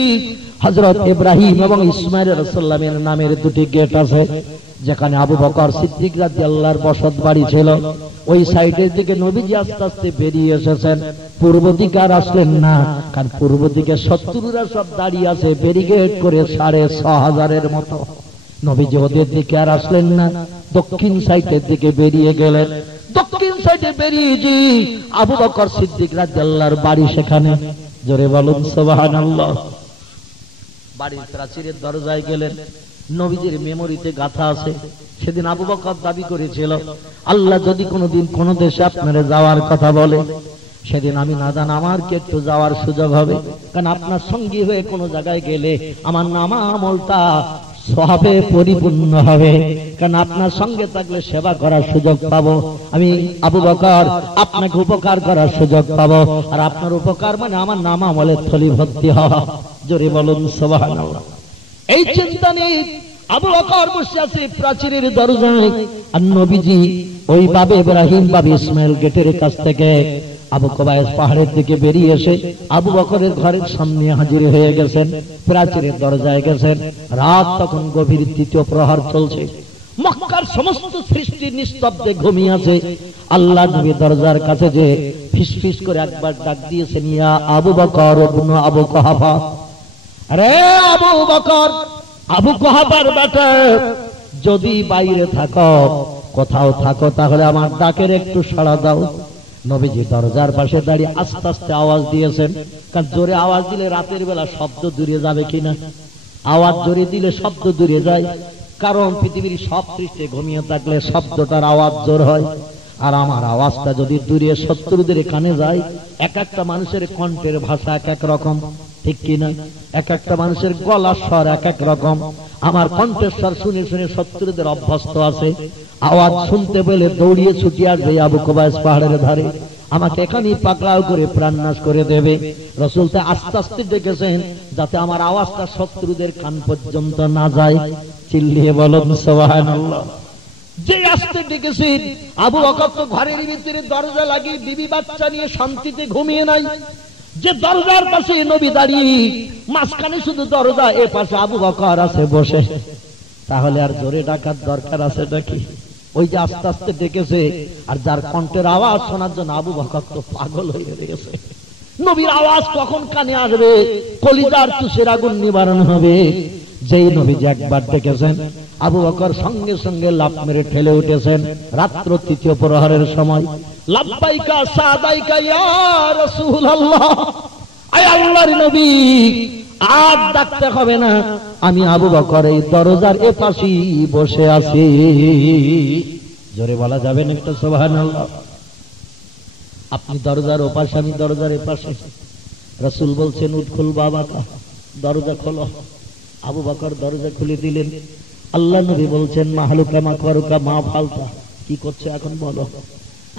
হযরত ইব্রাহিম এবং ইসমাইল রাসূলুল্লাহের নামের দুটি গেট আছে, যেখানে আবু বকর সিদ্দিক রাদিয়াল্লাহর বসত বাড়ি ছিল। ওই সাইডের দিকে নবীজি আস্তে আস্তে বেরিয়ে এসেছেন। পূর্ব দিকে আর আসলেন না, কারণ পূর্ব দিকে শত্রুরা সব দাঁড়িয়ে আছে ব্যারিকেড করে 6500 মতো। নবীজি ওদের দিকে আর আসলেন না, দক্ষিণ সাইডের দিকে বেরিয়ে গেলেন। দক্ষিণ সাইডে বেরিয়েছি আবু বকর সিদ্দিক রাদিয়াল্লাহর বাড়ি সেখানে। জোরে বলুন সুবহানাল্লাহ। বাড়ির প্রাচীরের দরজায় গেলেন। নবীজির মেমোরিতে গাথা আছে, সেদিন আবু বকর দাবি করেছিল আল্লাহ যদি কোনোদিন কোন দেশে আপনারা যাওয়ার কথা বলে, সেদিন আমি না জান আমার কি একটু যাওয়ার সুযোগ হবে, কারণ আপনার সঙ্গী হয়ে কোন জায়গায় গেলে আমার নাম আমলটা সওয়াবে পরিপূর্ণ হবে, কারণ আপনার সঙ্গে থাকলে সেবা করার সুযোগ পাবো আমি আবু বকর, আপনাকে উপকার করার সুযোগ পাবো, আর আপনার উপকার মানে আমার নাম আমলের থলি ভর্তি হওয়া। জোরে বলুন সুবহানাল্লাহ। এই চিন্তা নিয়ে আবু বকর বসে আছে প্রাচীরের দরজায়, আর নবীজি ওই বাবে ইব্রাহিম বাবে ইসমাইল গেটের কাছ থেকে আবু কুবাইস পাহাড়ের দিকে বেরিয়ে এসে আবু বকরের ঘরের সামনে হাজির হয়ে গেছেন, প্রাচীরের দরজায় গেছেন। রাত তখন গভীর, তৃতীয় প্রহর চলছে। মক্কার সমস্ত সৃষ্টি নিস্তব্ধে ঘুমিয়ে আছে। আল্লাহ নবী দরজার কাছে যে ফিসফিস করে একবার ডাক দিয়েছেন, ইয়া আবু বকর ইবনে আবু কুহাফা, আরে আবু বকর, আবু কুহাফার বেটা, যদি বাইরে থাকো, কোথাও থাকো, তাহলে আমার ডাকের একটু সাড়া দাও। নবীজি দরজার পাশে দাঁড়িয়ে আস্তে আস্তে আওয়াজ দিয়েছেন, কারণ জোরে আওয়াজ দিলে রাতের বেলা শব্দ দূরে যাবে কিনা। আওয়াজ জোরে দিলে শব্দ দূরে যায়, কারণ পৃথিবীর সব সৃষ্টি ঘুমিয়ে থাকলে শব্দটার আওয়াজ জোর হয়। আর আমার আওয়াজটা যদি দূরে শত্রুদের কানে যায়, এক একটা মানুষের কণ্ঠের ভাষা এক এক রকম, ঠিক কিনা? এক একটা মানুষের গলার স্বর এক এক রকম। আমার কণ্ঠের স্বর শুনে শুনে শত্রুদের অভ্যস্ত আছে, আওয়াজ শুনতে পেলে দৌড়িয়ে ছুটি আসবে আবু কুবাইস পাহাড়ের ধারে, আমাকে এখানেই পাকড়াও করে প্রাণনাশ করে দেবে। রাসূল তা আস্তে আস্তে ডেকেছেন যাতে আমার আওয়াজটা শত্রুদের কান পর্যন্ত না যায়। চিল্লিয়ে বলুন সুবহানাল্লাহ। যে আস্তে ডেকেছেন, আবু বকর তো ঘরের ভিতরে দরজা লাগিয়ে বিবি বাচ্চা নিয়ে শান্তিতে ঘুমিয়ে নাই। যে দরজার পাশে নবী দাঁড়িয়ে, মাঝখানে শুধু দরজা, এ পাশে আবু বকর আছে বসে, তাহলে আর জোরে ডাকার দরকার আছে নাকি? ওই যে আস্তে আস্তে ডেকেছে, আর যার কণ্ঠের আওয়াজ শোনার জন্য আবু বকর তো পাগল হয়ে গেছে। নবীর আওয়াজ কখন কানে আসবে, কলিজার তুষের আগুন নিবারণ হবে। যেই নবীজি একবার ডেকেছেন, আবু বকর সঙ্গে সঙ্গে লাফ মেরে ঠেলে উঠেছেন। রাত্র তৃতীয় প্রহরের সময়, লাব্বাইকা সাদাইকা ইয়া রাসূলুল্লাহ, আয় আল্লাহর নবী, আর ডাকতে হবে না, আমি আবু বকর এই দরজার এপাশে বসে আছি। জোরে বলা যাবে না একটা সুবহানাল্লাহ? আপনি দরজার ওপাশে, আমি দরজার এপাশে। রাসূল বলছেন উদখুল বাবা, দরজা খোলো। আবু বকর দরজা খুলে দিলেন। আল্লাহ নবী বলছেন মাহলুকা মা করুকা মা ফালতা, কি করছে এখন বলো?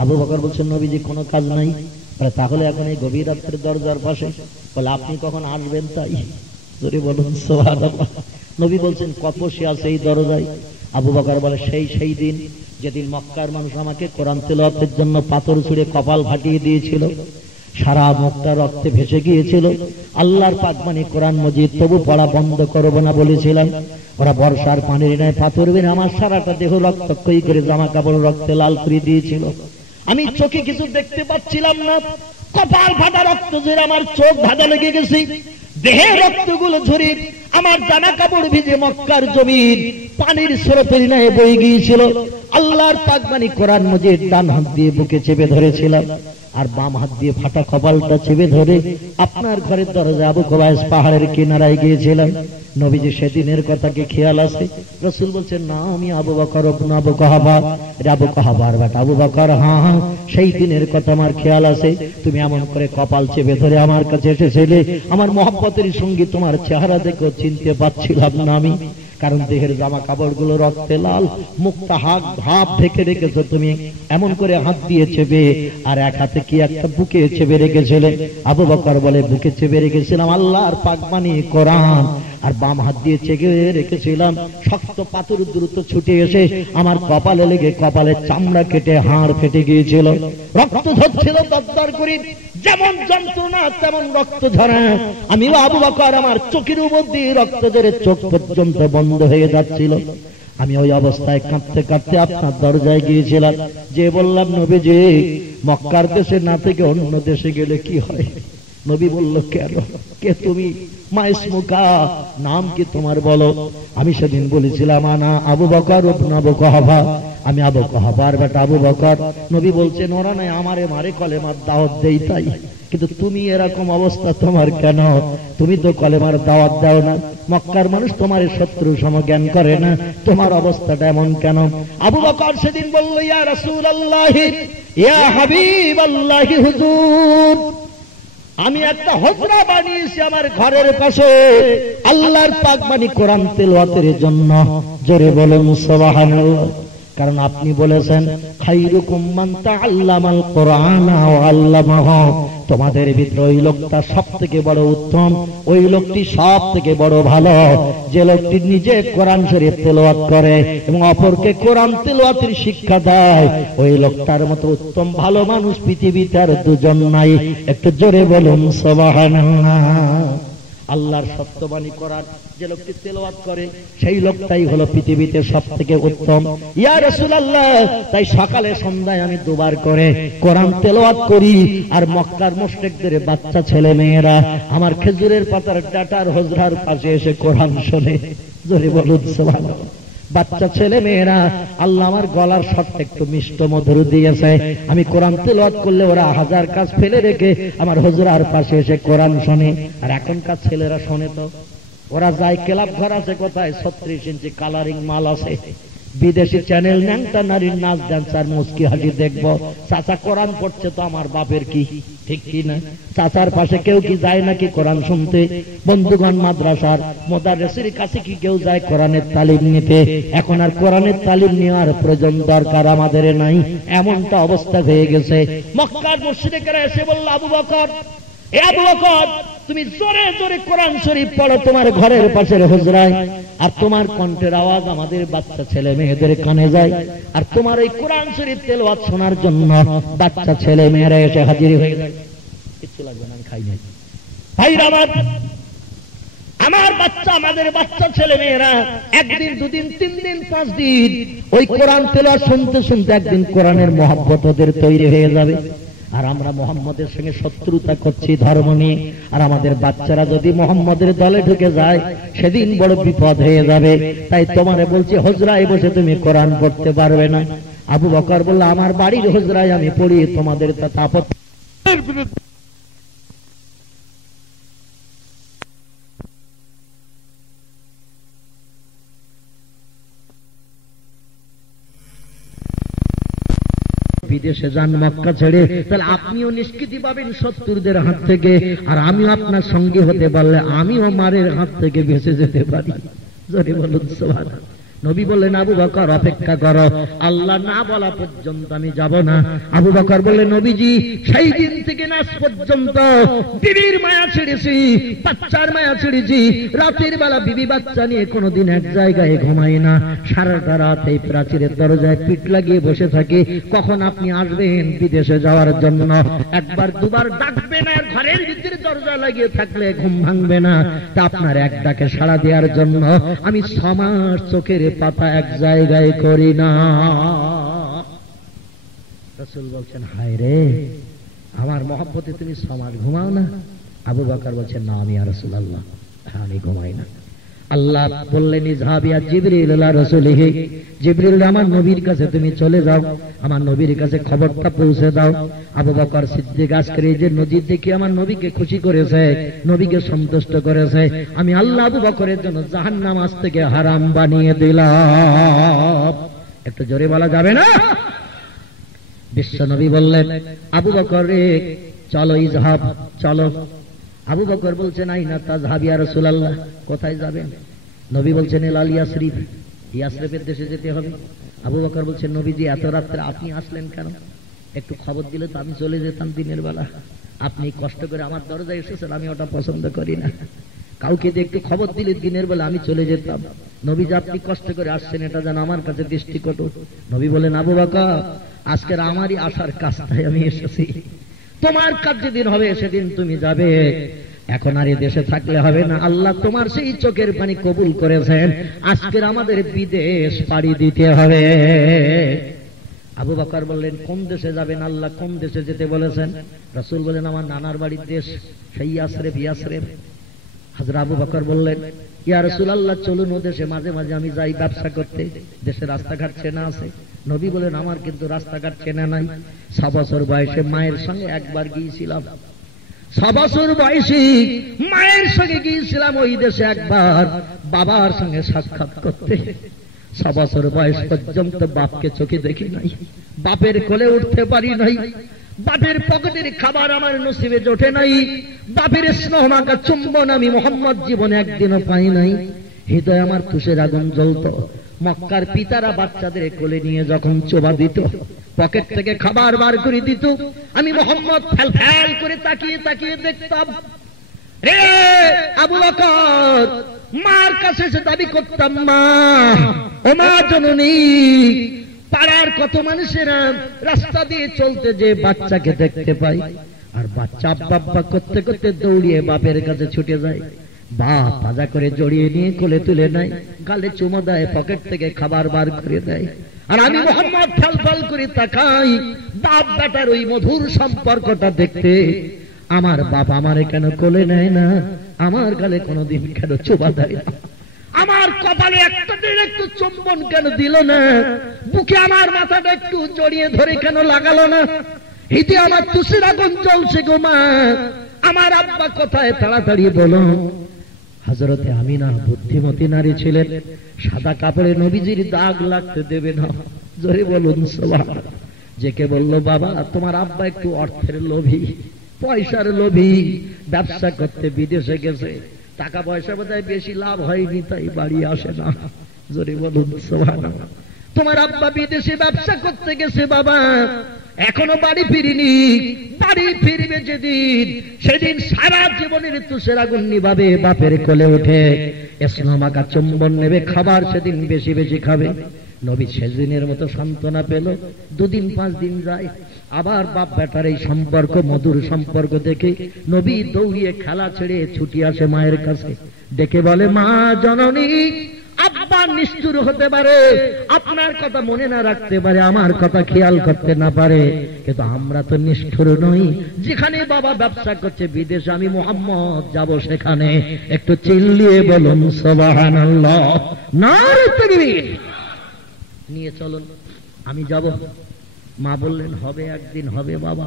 আবু বকর বলছেন নবীজি কোনো কাজ নাই। তাহলে এখন এই গভীর রাত্রের দরজার পাশে? বলে আপনি কখন আসবেন তাই? যদি বলুন সুবহানাল্লাহ। নবী বলছেন কত বসে আছে এই দরজায়? আবু বকর বলে সেই দিন যেদিন মক্কার মানুষ আমাকে কোরআন তেলাওয়াতের জন্য পাথর ছুঁড়ে কপাল ফাটিয়ে দিয়েছিল, সারা মুখটা রক্তে ভেসে গিয়েছিল। আল্লাহর পাক বাণী কোরআন মজিদ তবু পড়া বন্ধ করব না বলেছিলাম। ওরা বর্ষার পানির ন্যায় পাথর বেনে আমার সারাটা দেহ রক্তক্ষয়ী করে জামা কাপড় রক্তে লাল করে দিয়েছিল। আমি চোখে কিছু দেখতে পাচ্ছিলাম না, কপাল ফাটা রক্ত ঝরে আমার চোখ ধাঁধা লেগে গেছে। দেহের রক্তগুলো ঝরে আমার জামা কাপড় ভিজে মক্কার জমির পানির স্রোতের ন্যায় বয়ে গিয়েছিল। আল্লাহর পাক বাণী কোরআন মজিদ ডান হাত দিয়ে বুকে চেপে ধরেছিলাম, আর বাম হাত দিয়ে ফাটা কপালটা চেপে ধরে আপনার ঘরের দরজা আবু কুবাইস পাহাড়ের কিনারায় গিয়েছিলাম। নবীজি সেদিনের কথা কি খেয়াল আছে? রাসূল বলছেন না, আমি আবু বকর ইবনে আবু কুহাফা, আবু কুহাফার বেটা আবু বকর। হ্যাঁ, সেই দিনের কথা আমার খেয়াল আছে। তুমি এমন করে কপাল চেপে ধরে আমার কাছে এসেছিলে, আমার মহব্বতের সঙ্গে তোমার চেহারা দেখে চিনতে পারছিলাম না আমি, কারণ দেহের জামা কাপড় গুলো রক্তে লাল, মুখটা হাত ভাব ঢেকে রেখেছো তুমি, এমন করে হাত দিয়ে চেপে, আর এক হাতে কি একটা বুকে চেপে রেখেছিলে। আবু বকর বলে বুকে চেপে রেখেছিলাম আল্লাহর পাক বাণী কোরআন, আর বাম হাত দিয়ে চেপে রেখেছিলাম শক্ত পাথর দ্রুত ছুটে এসে আমার কপালে লেগে কপালের চামড়া কেটে হাড় ফেটে গিয়েছিল, রক্ত ঝরছিল দরদর করে, যেমন যন্ত্রণা তেমন রক্ত ঝরা। আমি আবু বকর আমার চোখের উপর দিয়ে রক্ত ঝরে চোখ পর্যন্ত বন্ধ হয়ে যাচ্ছিল। আমি ওই অবস্থায় কাঁদতে কাঁদতে আপনার দরজায় গিয়েছিলাম, যে বললাম নবীজি মক্কার দেশে না থেকে অন্য দেশে গেলে কি হয়? নবী বলল কেন, কে তুমি? মা ইসমুকা, নাম কি তোমার বলো? আমি সেদিন বলেছিলাম আনা আবু বকর ইবনে আবু কুহাফা, আমি আবু কুহাফার বেটা আবু বকর। নবী বলছেন ওরা নাই আমারে মারে কলেমার দাওয়াত দেই তাই, কিন্তু তুমি এরকম অবস্থা তোমার কেন? তুমি তো কলেমার দাওয়াত দাও না, মক্কার মানুষ তোমার শত্রু সমজ্ঞান করে না, তোমার অবস্থাটা এমন কেন? আবু বকর সেদিন বলল ইয়া রাসূলুল্লাহ, ইয়া হাবিবাল্লাহ, হুজুর আমি একটা হুজরা বানিয়েছি আমার ঘরের পাশে আল্লাহর পাক বাণী কোরআন তেলাওয়াতের জন্য। জোরে বলুন সুবহানাল্লাহ। কারণ আপনি বলেছেন খায়রুকুম মান তাআল্লামাল কোরআনা ওয়া আল্লামাহু, তোমাদের ভিতরে ওই লোকটা সবথেকে বড় উত্তম, ওই লোকটি সবথেকে বড় ভালো যে লোকটি নিজে কোরআন শরীফ তেলাওয়াত করে এবং অপরকে কোরআন তেলাওয়াতের শিক্ষা দেয়। ওই লোকটার মতো উত্তম ভালো মানুষ পৃথিবীতে আর দুজন নাই। একটু জোরে বলুন সুবহানাল্লাহ। আল্লাহর সত্যবাণী করার যে লোকটি তেলাওয়াত করে সেই লোকটাই হলো পৃথিবীতে সবথেকে উত্তম। ইয়া রাসূলুল্লাহ, তাই সকালে সন্ধ্যায় আমি দুবার করে কোরআন তেলাওয়াত করি, আর মক্কার মুশরিকদের বাচ্চা ছেলে মেয়েরা আমার খেজুরের পাতার ডাটার হুজরার পাশে এসে কোরআন শোনে। জোরে বলুন সুবহানাল্লাহ। বাচ্চা ছেলে মেয়েরা আল্লাহ আমার গলার স্বরটা একটু মিষ্ট মধুর দিয়েছে, আমি কোরআন তেলাওয়াত করলে ওরা হাজার কাজ ফেলে রেখে আমার হুজরার পাশে এসে কোরআন শোনে। আর এখনকার ছেলেরা শোনে তো, ওরা যায় ক্লাব ঘর আছে কোথায় 36 ইঞ্চি কালারিং মাল আছে, বিদেশি চ্যানেল ন্যাংটা নারীর নাচ ডান্সার মুস্কি হাসি দেখবো, চাচা কোরআন পড়ছে তো আমার বাপের কি, ঠিক কি না? চাচার পাশে কেউ কি যায় নাকি কোরআন শুনতে? বন্ধুগণ, মাদ্রাসার মুদাররিসের কাছে কি কেউ যায় কোরআনের তালিম নিতে? এখন আর কোরআনের তালিম নেওয়ার প্রয়োজন দরকার আমাদের নাই, এমনটা অবস্থা হয়ে গেছে। মক্কার মুশরিকরা এসে বলল, আবু বকর, এ আবু বকর, তুমি জোরে জোরে কোরআন শরীফ পড়ো তোমার ঘরের পাশের হুজরায়, আর তোমার কণ্ঠের আওয়াজ আমাদের বাচ্চা ছেলে মেয়েদের কানে যায়, আর তোমার এই কোরআন শরীফ তেলাওয়াত শোনার জন্য বাচ্চা ছেলে মেয়েরা এসে হাজির হয়ে যায়। কিচ্ছু লাগবে না, আমি খাই নাই। ভাইরা আমার বাচ্চা, আমাদের বাচ্চা ছেলে মেয়েরা একদিন, দুদিন, 3 দিন, 5 দিন ওই কোরআন তেলাওয়াত শুনতে শুনতে একদিন কোরআনের মহব্বত ওদের তৈরি হয়ে যাবে। আর আমরা মুহাম্মদের সঙ্গে শত্রুতা করছি ধর্ম নিয়ে, আর আমাদের বাচ্চারা যদি মুহাম্মদের দলে ঢুকে যায় সেদিন বড় বিপদ হয়ে যাবে। তাই তোমারে বলছি, হুজরায় বসে তুমি কোরআন পড়তে পারবে না। আবু বকর বলল, আমার বাড়ির হুজরায় আমি পড়ি, তোমাদের তা আপত্তি? বিদেশে যান মক্কা ছেড়ে, তাহলে আপনিও নিষ্কৃতি পাবেন শত্রুদের হাত থেকে, আর আমিও আপনার সঙ্গী হতে পারলে আমিও মারের হাত থেকে বেঁচে যেতে পারি। জোরে বলুন সুবহানাল্লাহ। নবী বললেন, আবু বকর অপেক্ষা করো, আল্লাহ না বলা পর্যন্ত আমি যাব না। আবু বকর বললেন, নবীজি, সেই দিন থেকে আজ পর্যন্ত বিবির মায়া ছেড়েছি, বাচ্চার মায়া ছেড়েছি। রাতের বেলা বিবি বাচ্চা নিয়ে কোনোদিন এক জায়গায় ঘুমাই না, সারাটা রাত এই প্রাচীরের দরজায় পিঠ লাগিয়ে বসে থাকি, কখন আপনি আসবেন বিদেশে যাওয়ার জন্য। একবার দুবার ডাকবেন, আর ঘরের ভিতরে দরজা লাগিয়ে থাকলে ঘুম ভাঙবে না। তা আপনার এক ডাকে সাড়া দেওয়ার জন্য আমি 6 মাস চোখের পাতা এক জায়গায় করি না। রাসূল বলছেন, হায় রে, আমার মহব্বতে তুমি 6 মাস ঘুমাও না? আবু বকর বলছেন, না আমি ইয়া রাসূলুল্লাহ, আমি ঘুমাই না। আল্লাহ বললেন, ইযহাবিয়া জিবরিল ইলা রাসূলিহি, জিবরিল আমার নবীর কাছে তুমি চলে যাও, আমার নবীর কাছে খবরটা পৌঁছে দাও। আবু বকর সিদ্দিক আজকের এই যে নজির দেখে আমার নবীকে খুশি করেছে, নবীকে সন্তুষ্ট করেছে, আমি আল্লাহ আবু বকরের জন্য জাহান্নাম আজ থেকে হারাম বানিয়ে দিলাম। একটু জোরে বলা যাবে না? বিশ্ব নবী বললেন, আবু বকর রে, চলো, ইযহাব, চলো। আবু বকর বলছেন, আইনা তাযহাব ইয়া রাসূলুল্লাহ, কোথায় যাবেন? নবী বলছেন, ইলাল ইয়াসরিব, ইয়াসরিবের দেশে যেতে হবে। আবু বকর বলছেন, নবীজি এত রাত্রে আপনি আসলেন কেন? একটু খবর দিলে তো আমি চলে যেতাম দিনের বেলা। আপনি কষ্ট করে আমার দরজায় এসেছেন, আমি ওটা পছন্দ করি না। কাউকে যে একটু খবর দিলে দিনের বেলা আমি চলে যেতাম। নবীজি আপনি কষ্ট করে আসছেন, এটা যেন আমার কাছে দৃষ্টিকটু। নবী বলেন, আবু বকর, আজকের আমারই আসার কাজটাই আমি এসেছি, তোমার কাজ যেদিন হবে সেদিন তুমি যাবে, এখন আর এই দেশে থাকলে হবে না। আল্লাহ তোমার সেই চোখের পানি কবুল করেছেন, আজকের আমাদের বিদেশ পাড়ি দিতে হবে। আবু বকর বললেন, কোন দেশে যাবেন? আল্লাহ কোন দেশে যেতে বলেছেন? রাসূল বলেন, আমার নানার বাড়ির দেশ, সেই ইয়াসরিব, ইয়াসরিব। হযরত আবু বকর বললেন, ইয়া রাসূলুল্লাহ, চলুন ও দেশে মাঝে মাঝে আমি যাই ব্যবসা করতে, দেশে রাস্তাঘাট চেনা আছে। নবী বলেন, আমার কিন্তু রাস্তাঘাট চেনা নাই। 6 বছর বয়সে মায়ের সঙ্গে একবার গিয়েছিলাম, 6 বছর বয়সে মায়ের সঙ্গে গিয়েছিলাম ওই দেশে একবার বাবার সঙ্গে সাক্ষাৎ করতে। 6 বছর বয়স পর্যন্ত বাপকে চোখে দেখি নাই, বাপের কোলে উঠতে পারি নাই, বাপের পকেটের খাবার আমার নসিবে জোটে নাই, বাপের স্নেহ মাখা চুম্বন আমি মোহাম্মদ জীবনে একদিনও পাই নাই। হৃদয় আমার তুষের আগুন জ্বলতো। মক্কার পিতারা বাচ্চাদের কোলে নিয়ে যখন চোবা দিত, পকেট থেকে খাবার বার করে দিত, আমি মোহাম্মদ ফ্যাল ফ্যাল করে তাকিয়ে তাকিয়ে দেখতাম। রে আবু বকর, মার কাছে এসে দাবি করতাম, মা, ও মা জননী। পাড়ার কত মানুষেরা রাস্তা দিয়ে চলতে যে বাচ্চাকে দেখতে পাই, আর বাচ্চা আব্বা আব্বা করতে করতে দৌড়িয়ে বাপের কাছে ছুটে যায়। বাপ তাজা করে জড়িয়ে নিয়ে কোলে তুলে নেয়, গালে চুমো দেয়, পকেট থেকে খাবার বার করে দেয়। আর আমি মোহাম্মদ ফাল ফাল করে তাকাই বাপ বেটার ওই মধুর সম্পর্কটা দেখতে। আমার বাপ আমারে কেন কোলে নেয় না, আমার গালে কোনোদিন কেন চুমা দেয় না, আমার কপালে একটা দিন একটু চুম্বন কেন দিল না, বুকে আমার মাথাটা একটু জড়িয়ে ধরে কেন লাগালো না। হিতে আমার তুষের আগুন জ্বলছে গো মা, আমার আব্বা কোথায়, তাড়াতাড়ি বলো। হযরতে আমিনা বুদ্ধিমতী নারী ছিলেন, সাদা কাপড়ে নবীজির দাগ লাগতে দেবে না। জোরে বলুন সুবহানাল্লাহ। যেকে বলল, বাবা তোমার আব্বা একটু অর্থের লোভী, পয়সার লোভী, ব্যবসা করতে বিদেশে গেছে, টাকা পয়সা বোধহয় বেশি লাভ হয়নি তাই বাড়ি আসে না। জোরে বলুন সুবহানাল্লাহ। তোমার আব্বা বিদেশে ব্যবসা করতে গেছে বাবা, এখনো বাড়ি ফিরিনি, বাড়ি ফিরবে যেদিন সেদিন সারা জীবনের তুষের আগুন নিভাবে, বাপের কোলে উঠে স্নেহমাখা চুম্বন নেবে, খাবার সেদিন বেশি বেশি খাবে। নবী সেদিনের মতো সান্ত্বনা পেল। 2 দিন 5 দিন যায়, আবার বাপ বেটার এই সম্পর্ক, মধুর সম্পর্ক দেখে নবী দৌড়িয়ে খেলা ছেড়ে ছুটি আসে মায়ের কাছে, ডেকে বলে, মা জননী, আব্বা নিষ্ঠুর হতে পারে, আপনার কথা মনে না রাখতে পারে, আমার কথা খেয়াল করতে না পারে, কিন্তু আমরা তো নিষ্ঠুর নই। যেখানে বাবা ব্যবসা করছে বিদেশে, আমি মুহাম্মদ যাব সেখানে। একটু চিল্লিয়ে বলুন সুবহানাল্লাহ, নারে তাকবীর। নিয়ে চলুন, আমি যাব। মা বললেন, হবে একদিন হবে বাবা,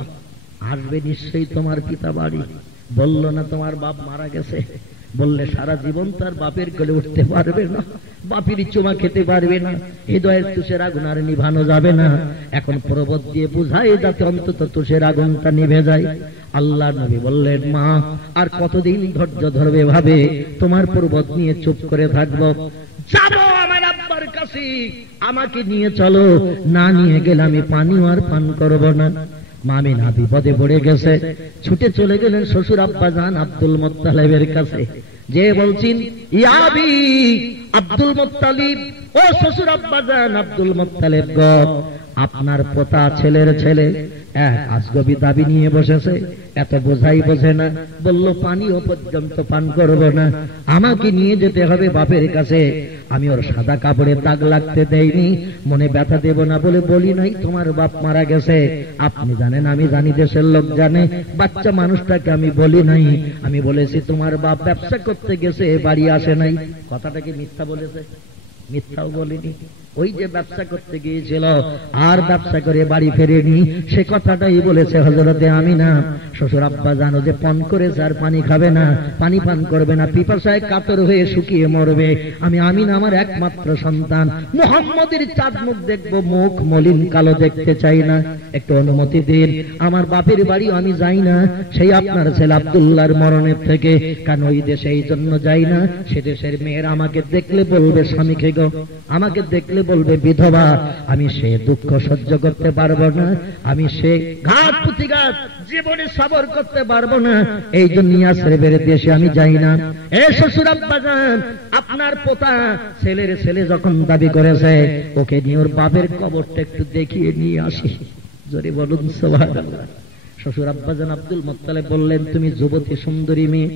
আসবে নিশ্চয়ই তোমার পিতা বাড়ি। বলল না তোমার বাপ মারা গেছে। বললে সারা জীবন তার বাপের কোলে উঠতে পারবে না, বাপের চুমা খেতে পারবে না, হৃদয়ের তুষের আগুন আর নিভানো যাবে না। এখন পর্বত দিয়ে বুঝায় যাতে অন্তত তুষের আগুনটা নিভে যায়। আল্লাহ নবী বললেন, মা আর কতদিন ধৈর্য ধরবে ভাবে, তোমার পর্বত নিয়ে চুপ করে থাকবো। যাবো আমার আব্বার কাছে, আমাকে নিয়ে চলো, না নিয়ে গেলে আমি পানিও আর পান করবো না। মামিনা বিপদে পড়ে গেছে, ছুটে চলে গেলেন শ্বশুর আব্বাজান আব্দুল মুত্তালিবের কাছে। যে বলছেন, ইয়া আবি আব্দুল মুত্তালিব, ও শ্বশুর আব্বাজান আব্দুল মুত্তালিব গো, আপনার পোতা ছেলের ছেলে এক আজগবি দাবি নিয়ে বসেছে, এত বোঝাই বোঝে না, বলল পানিও পর্যন্ত পান করব না, আমাকে নিয়ে যেতে হবে বাপের কাছে। আমি ওর সাদা কাপড়ে দাগ লাগতে দেইনি, মনে ব্যথা দেব না বলে বলি নাই তোমার বাপ মারা গেছে। আপনি জানেন, আমি জানি, দেশের লোক জানে, বাচ্চা মানুষটাকে আমি বলি নাই। আমি বলেছি তোমার বাপ ব্যবসা করতে গেছে, বাড়ি আসে নাই। কথাটা কি মিথ্যা বলেছে? মিথ্যাও বলিনি। ওই যে ব্যবসা করতে গিয়েছিল আর ব্যবসা করে বাড়ি ফেরেনি, সে কথাটাই বলেছে হযরতে আমিনা। শ্বশুর আব্বা জানো যে পান করেছে আর পানি খাবে না, পানি পান করবে না, পিপাসায় কাতর হয়ে শুকিয়ে মরবে। আমি আমিনা আমার একমাত্র সন্তান, মুহাম্মদের চাঁদ মুখ দেখবো, মুখ মলিন কালো দেখতে চাই না, একটু অনুমতি দিন। আমার বাপের বাড়ি আমি যাই না, সেই আপনার ছেলে আব্দুল্লাহর মরণের থেকে, কারণ ওই দেশে এই জন্য যাই না, সে দেশের মেয়েরা আমাকে দেখলে বলবে স্বামী খেগো, আমাকে দেখলে বলবে বিধবা, আমি সে দুঃখ সহ্য করতে পারবো না, আমি সে ঘাত প্রতিঘাত জীবনে সবর করতে পারবো না, এই জন্য আশ্রয়ের দেশে আমি যাই না। এ শ্বশুর আব্বাজান, আপনার পোতা ছেলের ছেলে যখন দাবি করেছে, ওকে নিয়ে ওর বাপের কবরটা একটু দেখিয়ে নিয়ে আসি। জোরে বলুন সুবহানাল্লাহ। শ্বশুর আব্বাজান আব্দুল মুত্তালিব বললেন, তুমি যুবতী সুন্দরী মেয়ে,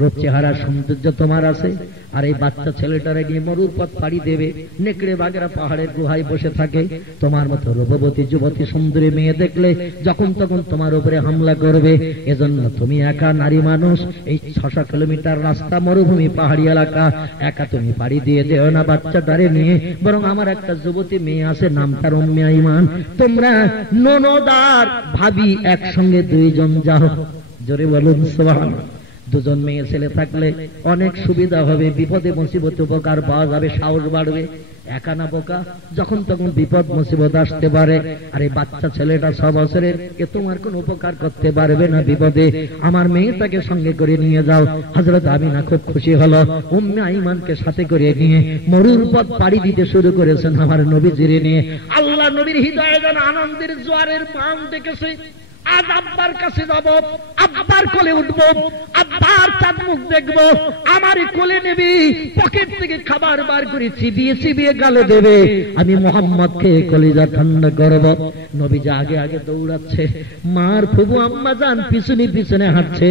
রূপ চেহারা সৌন্দর্য তোমার আছে, আর এই বাচ্চা ছেলেটারে গিয়ে মরুর পথ পাড়ি দেবে, নেকড়ে বাগেরা পাহাড়ের গুহায় বসে থাকে, তোমার মতো রূপবতী যুবতী সুন্দরী মেয়ে দেখলে যখন তখন তোমার উপরে হামলা করবে। এজন্য তুমি একা নারী মানুষ, এই 600 কিলোমিটার রাস্তা, মরুভূমি, পাহাড়ি এলাকা, একা তুমি পাড়ি দিয়ে যেও না বাচ্চাটারে নিয়ে, বরং আমার একটা যুবতী মেয়ে আছে, নামটার উম্মে আইমান, তোমরা ননদার ভাবি একসঙ্গে 2 জন যাও। জোরে বলুন সুবহানাল্লাহ। 2 জন মেয়ে ছেলে থাকলে অনেক সুবিধা হবে, বিপদে মুসিবতে উপকার পাওয়া যাবে, সাহস বাড়বে। একা না বোকা, যখন তখন বিপদ মুসিবত আসতে পারে। আর এই বাচ্চা ছেলেটা 6 বছরের, এ তোমার কোন উপকার করতে পারবে না বিপদে, আমার মেয়েটাকে সঙ্গে করে নিয়ে যাও। হযরত আমিনা খুব খুশি হলো, উম্মে আইমানকে সাথে করে নিয়ে মরুর পথ পাড়ি দিতে শুরু করেছেন আমার নবীজিরে নিয়ে। আল্লাহ নবীর হৃদয়ে যেন আনন্দের জোয়ারের পান ডেকেছে। আজ আব্বার কাছে যাব, আব্বার কোলে উঠবো, আব্বার চাঁদ মুখ দেখবো, আমারই কোলে নেবি, পকেট থেকে খাবার বার করে চিবিয়ে চিবিয়ে গালে দেবে, আমি মুহাম্মদকে কলিজা ঠান্ডা করব। নবীজি আগে আগে দৌড়াচ্ছে, মার ফুফু আম্মা জান পিছনে পিছনে হাঁটছে।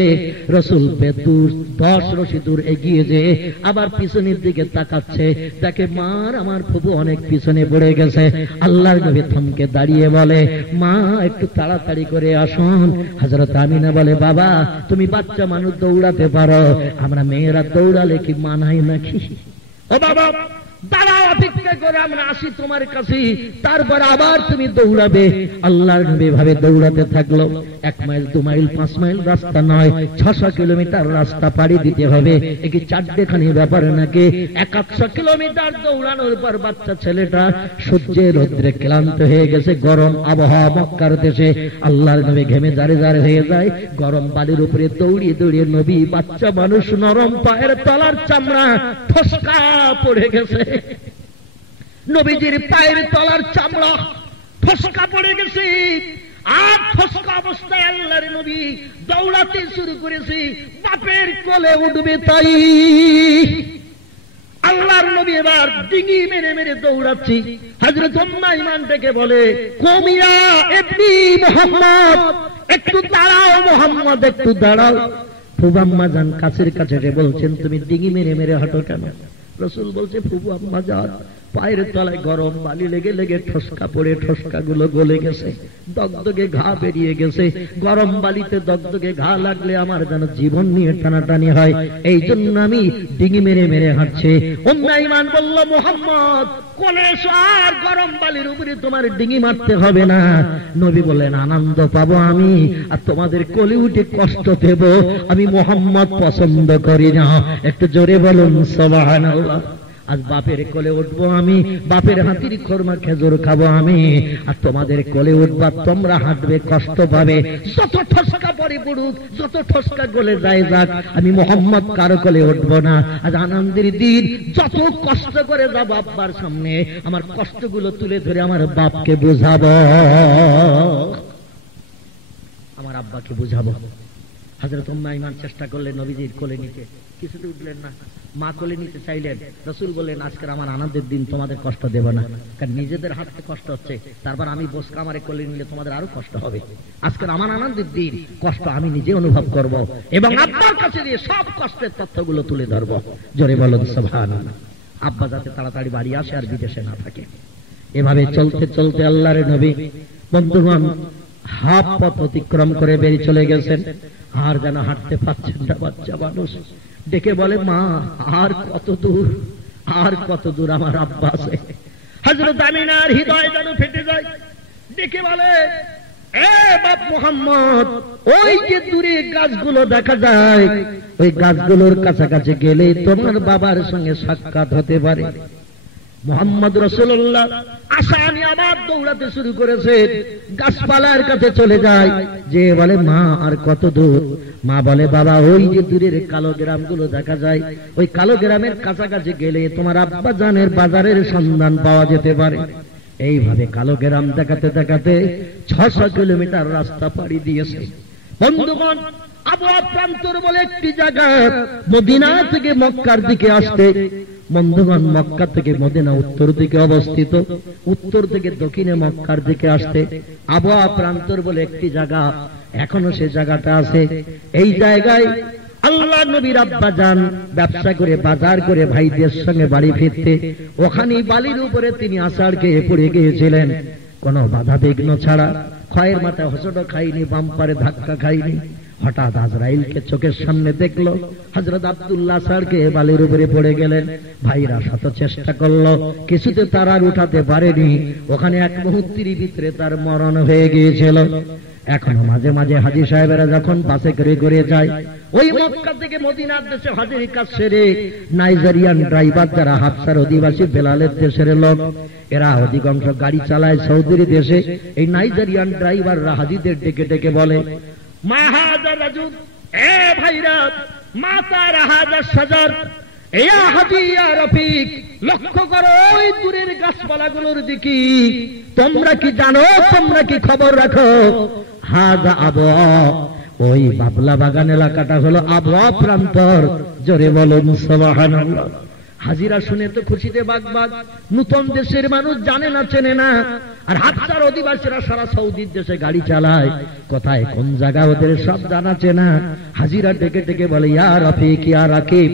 রাসূল বেদুর 10 রশি দূর এগিয়ে যে আবার পিছনের দিকে তাকাচ্ছে, দেখে মার আমার ফুফু অনেক পিছনে পড়ে গেছে। আল্লাহর নবী থমকে দাঁড়িয়ে বলে, মা একটু তাড়াতাড়ি করে আসুন। হযরত আমিনা বলে, বাবা তুমি বাচ্চা মানুষ দৌড়াতে পারো, আমরা মেয়েরা দৌড়ালে কি মানায় নাকি? ও বাবা, দাঁড়াও, অপেক্ষা করে আমরা আসি তোমার কাছে, তারপর আবার তুমি দৌড়াবে। আল্লাহর নবী ভাবে দৌড়াতে থাকলো। 1 মাইল 2 মাইল 5 মাইল রাস্তা নয়, 600 কিলোমিটার রাস্তা পাড়ি দিতে হবে। একি 4খানি ব্যাপার নাকি? 100 কিলোমিটার দৌড়ানোর পর বাচ্চা ছেলেটা সূর্যের রৌদ্রে ক্লান্ত হয়ে গেছে। গরম আবহাওয়া মক্কার দেশে, আল্লাহর নবী ঘেমে জারে জারে হয়ে যায়। গরম বালির উপরে দৌড়িয়ে দৌড়িয়ে নবী, বাচ্চা মানুষ, নরম পায়ের তলার চামড়া ফসকা পড়ে গেছে। নবীজির পায়ের তলার চামড়া ফসকা পড়ে গেছে। আর ফসকা অবস্থায় আল্লাহর নবী দৌড়াতে শুরু করেছে, বাপের কোলে উঠবে তাই। আল্লাহর নবী এবার ডিঙি মেরে মেরে দৌড়াচ্ছি। হযরত উম্মে ঈমান ডেকে বলে, কমিয়া ইবনে মুহাম্মদ, একটু দাঁড়াও মুহাম্মদ, একটু দাঁড়াও। ফুবু আম্মা জান কাছের কাছে বলছেন, তুমি ডিঙি মেরে মেরে হাঁটো কেন? রাসূল বলছে, ফুবু আম্মা জান, পায়ের তলায় গরম বালি লেগে লেগে ঠসকা পড়ে ঠসকা গুলো গলে গেছে, দগদগে ঘা বেরিয়ে গেছে। গরম বালিতে দগদগে ঘা লাগলে আমার যেন জীবন নিয়ে টানাটানি হয়, এই জন্য আমি ডিঙি মেরে মেরে হাঁটছি। উম্মে ঈমান বলল, মুহাম্মদ কোলে এসো, আর গরম বালির উপরে তোমার ডিঙি মারতে হবে না। নবী বললেন, আনন্দ পাবো আমি, আর তোমাদের কোলে উঠে কষ্ট দেব আমি মুহাম্মদ পছন্দ করি না। একটু জোরে বলুন সুবহানাল্লাহ। আজ বাপের কোলে উঠবো আমি, বাপের হাতির খোরমা খেজুর খাবো আমি, আর তোমাদের কোলে উঠবা, তোমরা হাঁটবে, কষ্ট পাবে। যত ঠসকা পড়ে পড়ুক, যত ঠসকা গলে যায় যাক, আমি মুহাম্মদ কারো কোলে উঠবো না। আজ আনন্দের দিন, যত কষ্ট করে যাবো আব্বার সামনে, আমার কষ্টগুলো তুলে ধরে আমার বাপকে বুঝাবো, আমার আব্বাকে বুঝাবো। হযরত উম্মে ঈমান চেষ্টা করলেন নবীজির কোলে নিতে, কিছুতে উঠলেন না। মা কোলে নিতে চাইলেন, রাসূল বললেন, আজকের আমার আনন্দের দিন, তোমাদের কষ্ট দেব না, কারণ নিজেদের হাতে কষ্ট হচ্ছে, তারপর আমি বসকা আমারে কোলে নিলে তোমাদের আরো কষ্ট হবে। আজকের আমার আনন্দের দিন, কষ্ট আমি নিজে অনুভব করব এবং আব্বার কাছে দিয়ে সব কষ্টের তথ্যগুলো তুলে ধরব। জোরে বলুন সুবহানাল্লাহ। আব্বা যাতে তাড়াতাড়ি বাড়ি আসে আর বিদেশে না থাকে। এভাবে চলতে চলতে আল্লাহর নবী বন্ধুগণ হাফ পথ অতিক্রম করে বেরিয়ে চলে গেছেন, আর যেন হাঁটতে পারছেন না। বাচ্চা মানুষ ডেকে বলে, মা আর কত দূর, আর কত দূর আমার আব্বা আছে। হযরত আমিনার হৃদয় যেন ফেটে যায়, ডেকে বলে, এ বাপ মুহাম্মদ, ওই যে দূরে গাছগুলো দেখা যায়, ওই গাছগুলোর কাছাকাছি গেলে তোমার বাবার সঙ্গে সাক্ষাৎ হতে পারে। মুহাম্মদ রাসূলুল্লাহ আশা নিয়ে আবার দৌড়াতে শুরু করেছে, গাছপালার কাছে চলে যায়, যে বলে, মা আর কত দূর? মা বলে, বাবা ওই যে দূরের কালো গ্রামগুলো দেখা যায়, ওই কালো গ্রামের কাছাকাছি গেলে তোমার আব্বা জানের বাজারের সন্ধান পাওয়া যেতে পারে। এইভাবে কালো গ্রাম দেখাতে দেখাতে 600 কিলোমিটার রাস্তা পাড়ি দিয়েছে। বন্ধুগণ, আবওয়া প্রান্তর বলে একটি জায়গা, মদিনা থেকে মক্কার দিকে আসতে, বন্ধুগণ মক্কা থেকে মদিনা উত্তর দিকে অবস্থিত, উত্তর থেকে দক্ষিণে মক্কার দিকে আসতে আবওয়া প্রান্তর বলে একটি জায়গা, এখনো সে জায়গাটা আছে। এই জায়গায় আল্লাহ নবীর আব্বা যান ব্যবসা করে, বাজার করে ভাইদের সঙ্গে বাড়ি ফিরতে, ওখানে বালির উপরে তিনি আষাঢ় খেয়ে পড়ে গিয়েছিলেন, কোনো বাধা বিঘ্ন ছাড়া। ক্ষয়ের মাথায় হোঁচট খাইনি, বাম্পারে ধাক্কা খাইনি। হঠাৎ আজরাইলকে চোখের সামনে দেখলো। হযরত আব্দুল্লাহ আষাঢ়কে বালির উপরে পড়ে গেলেন। ভাইরা শত চেষ্টা করলো, কিছুতে তার আর উঠাতে পারেনি। ওখানে এক মুহূর্তের ভিতরে তার মরণ হয়ে গিয়েছিল। এখনো মাঝে মাঝে হাজী সাহেবেরা যখন বাসে করে করে যায়, ওই মক্কা থেকে মদিনার দেশে হজের কাজ সেরে নাইজেরিয়ান ড্রাইভার যারা হাবশার অধিবাসী বেলালের দেশের লোক, এরা অধিকাংশ গাড়ি চালায় সৌদির দেশে। এই নাইজেরিয়ান ড্রাইভাররা হাজীদের ডেকে ডেকে বলে, মা হাযা রাজুল, এ ভাইরা, মাতা হাযা শাজার, ইয়া হাজী ইয়া রফিক, লক্ষ্য করো ওই দূরের গাছপালাগুলোর দিকে, তোমরা কি জানো, তোমরা কি খবর রাখো? হাযা আবওয়া, ওই বাবলা বাগান এলাকাটা হলো আবওয়া প্রান্তর। জোরে বলুন সুবহানাল্লাহ। হাজিরা শুনে তো খুশিতে বাগবাগ। নতুন দেশের মানুষ জানে না, চেনে না, আর হাবশার অধিবাসীরা সারা সৌদির দেশে গাড়ি চালায়, কোথায় কোন জায়গা ওদের সব জানা চেনা। হাজিরা ডেকে ডেকে বলে, ইয়া রফিক ইয়া রাকিব,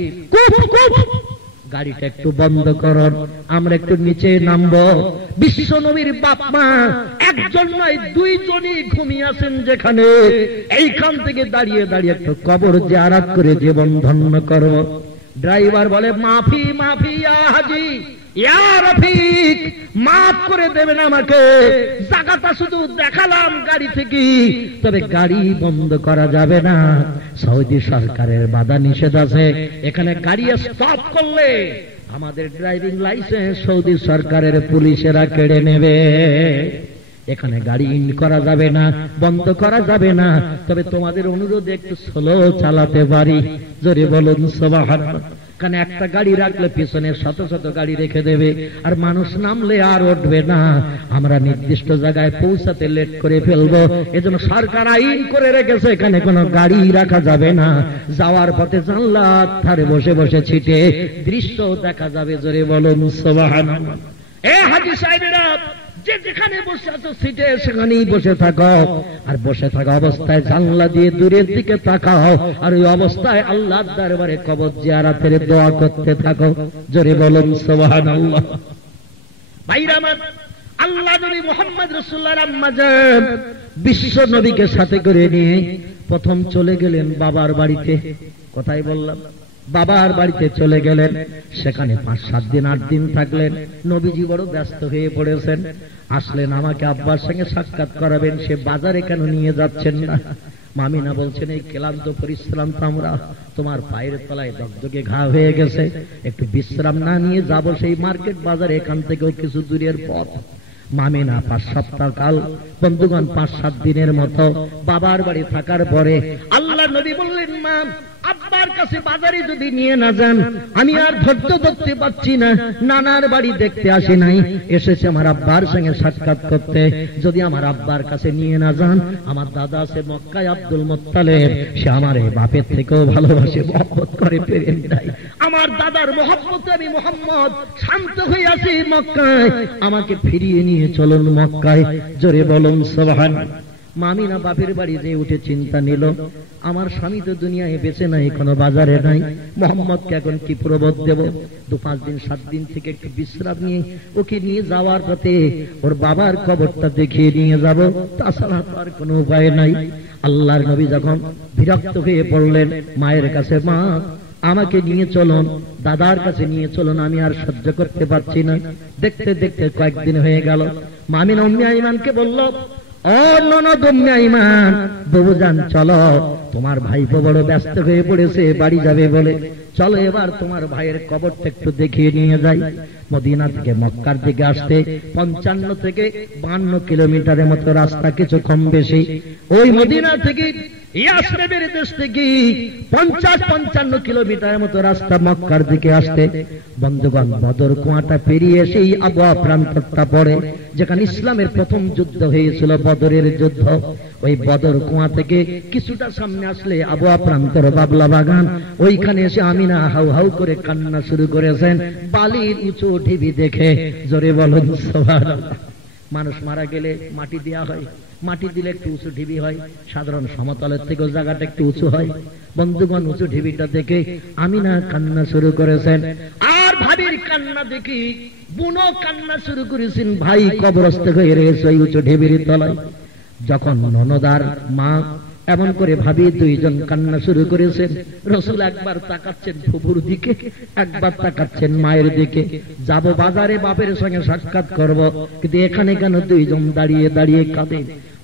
গাড়িটা একটু বন্ধ করুন, আমরা একটু নিচে নামবো। বিশ্ব নবীর বাপ মা একজন নয়, দুইজনই ঘুমিয়ে আছেন যেখানে, এইখান থেকে দাঁড়িয়ে দাঁড়িয়ে একটু কবর জিয়ারত করে জীবন ধন্য করব। ড্রাইভার বলে, মাফি মাফি ইয়া হাজী, ইয়া রফিক, মাফ করে দেবেন আমাকে, জায়গাটা শুধু দেখালাম গাড়ি থেকে, তবে গাড়ি বন্ধ করা যাবে না, সৌদি সরকারের বাধা নিষেধ আছে। এখানে গাড়ি স্টপ করলে আমাদের ড্রাইভিং লাইসেন্স সৌদি সরকারের পুলিশেরা কেড়ে নেবে। এখানে গাড়ি ইন করা যাবে না, বন্ধ করা যাবে না, তবে তোমাদের অনুরোধে একটু স্লো চালাতে পারি। জোরে বলুন সুবহানাল্লাহ। কারণ একটা গাড়ি রাখলে পিছনে শত শত গাড়ি রেখে দেবে, আর মানুষ নামলে আর উঠবে না, আমরা নির্দিষ্ট জায়গায় পৌঁছাতে লেট করে ফেলবো। এজন্য সরকার আইন করে রেখেছে এখানে কোনো গাড়ি রাখা যাবে না। যাওয়ার পথে জানলার ধারে বসে বসে ছিটে দৃশ্য দেখা যাবে। জোরে বলুন সুবহানাল্লাহ। এ হাজী সাহেবেরা, যে যেখানে বসে আছো সিটে সেখানেই বসে থাকো, আর বসে থাকা অবস্থায় জানলা দিয়ে দূরের দিকে তাকাও, আর ওই অবস্থায় আল্লাহর দরবারে কবর জিয়ারতের দোয়া করতে থাকো। জোরে বলুন সুবহানাল্লাহ। ভাইরা আমার, আল্লাহ নবী মুহাম্মদ রাসূলুল্লাহর আম্মা জান বিশ্ব নবীকে সাথে করে নিয়ে প্রথম চলে গেলেন বাবার বাড়িতে। কোথায় বললাম? বাবার বাড়িতে চলে গেলেন। সেখানে 5-7 দিন 8 দিন থাকলেন। নবীজি বড় ব্যস্ত হয়ে পড়েছেন। আসলেন, আমাকে আব্বার সঙ্গে সাক্ষাৎ করাবেন, সে বাজারে কেন নিয়ে যাচ্ছেন না? মামিনা বলছেন, এই ক্লান্ত পরিশ্রান্ত আমরা, তোমার পায়ের তলায় দগদগে ঘা হয়ে গেছে, একটু বিশ্রাম না নিয়ে যাব সেই মার্কেট বাজারে, এখান থেকেও কিছু দূরের পথ। মামিনা 5 সপ্তাহ কাল, বন্ধুগণ 5-7 দিনের মতো বাবার বাড়ি থাকার পরে আল্লাহ নবী বললেন, মা, আব্বার কাছে বাজারে যদি নিয়ে না যান, আমি আর ধৈর্য ধরতে পারছি না। নানার বাড়ি দেখতে আসি নাই, এসেছে আমার আব্বার সঙ্গে সাক্ষাৎ করতে। যদি আমার আব্বার কাছে নিয়ে না যান, আমার দাদা আছে মক্কায় আব্দুল মুত্তালিব, সে আমার এই বাপের থেকেও ভালোবাসে, মহব্বত করে, প্রেম দেয়। আমার দাদার মহব্বতে আমি মুহাম্মদ শান্ত হয়ে আছি মক্কায়, আমাকে ফিরিয়ে নিয়ে চলুন মক্কায়। জোরে বলুন সুবহানাল্লাহ। মামিনা বাপের বাড়ি যে উঠে চিন্তা নিল, আমার স্বামী তো দুনিয়ায় বেঁচে নাই, কোনো বাজারে নাই, মোহাম্মদকে এখন কি প্রবোধ দেব? 2-5 দিন 7 দিন থেকে একটু বিশ্রাম নিয়ে ওকে নিয়ে যাওয়ার পথে ওর বাবার কবরটা দেখিয়ে নিয়ে যাব, তাছাড়া তো আর কোনো উপায় নাই। আল্লাহর নবী যখন বিরক্ত হয়ে পড়লেন মায়ের কাছে, মা, আমাকে নিয়ে চলুন, দাদার কাছে নিয়ে চলুন, আমি আর সহ্য করতে পারছি না। দেখতে দেখতে কয়েকদিন হয়ে গেল। মামিনা উম্মে আইমানকে বলল, ও ননদ উম্মে আইমান, বাবুজান চলো, তোমার ভাইপো বড় ব্যস্ত হয়ে পড়েছে, বাড়ি যাবে বলে, চলো এবার তোমার ভাইয়ের কবরটা একটু দেখিয়ে নিয়ে যাই। মদিনা থেকে মক্কার দিকে আসতে 55 থেকে 52 কিলোমিটারের মতো রাস্তা, কিছু কম বেশি। ওই মদিনা থেকে ইয়াসরিবের দেশ থেকে 50-55 কিলোমিটারের মতো রাস্তা মক্কার দিকে আসতে, বন্ধুগণ বদর কুয়াটা পেরিয়ে সেই আবওয়া প্রান্তটা পড়ে, যেখানে ইসলামের প্রথম যুদ্ধ হয়েছিল, বদরের যুদ্ধ। ওই বদর কুয়া থেকে কিছুটা সামনে আসলে আবওয়া প্রান্তর বাবলা বাগান, ওইখানে এসে আমিনা হাউ হাউ করে কান্না শুরু করেছেন বালির উঁচু ঢিবি দেখে। জোরে বলুন সুবহানাল্লাহ। মানুষ মারা গেলে মাটি দেওয়া হয়, মাটি দিলে একটু উঁচু ঢিবি হয়, সাধারণ সমতলের থেকেও জায়গাটা একটু উঁচু হয়। বন্ধুগণ উঁচু ঢিবিটা দেখে আমিনা কান্না শুরু করেছেন, আর ভাবির কান্না দেখি বুনো কান্না শুরু করেছেন। ভাই কবরস্থ হয়ে রয়েছে ওই উঁচু ঢিবির তলায়। যখন ননদার মা এমন করে ভাবি দুইজন কান্না শুরু করেছেন, রাসূল একবার তাকাচ্ছেন ফুফুর দিকে, একবার তাকাচ্ছেন মায়ের দিকে। যাব বাজারে বাপের সঙ্গে সাক্ষাৎ করব, কিন্তু এখানে কেন দুইজন দাঁড়িয়ে দাঁড়িয়ে কাঁদে?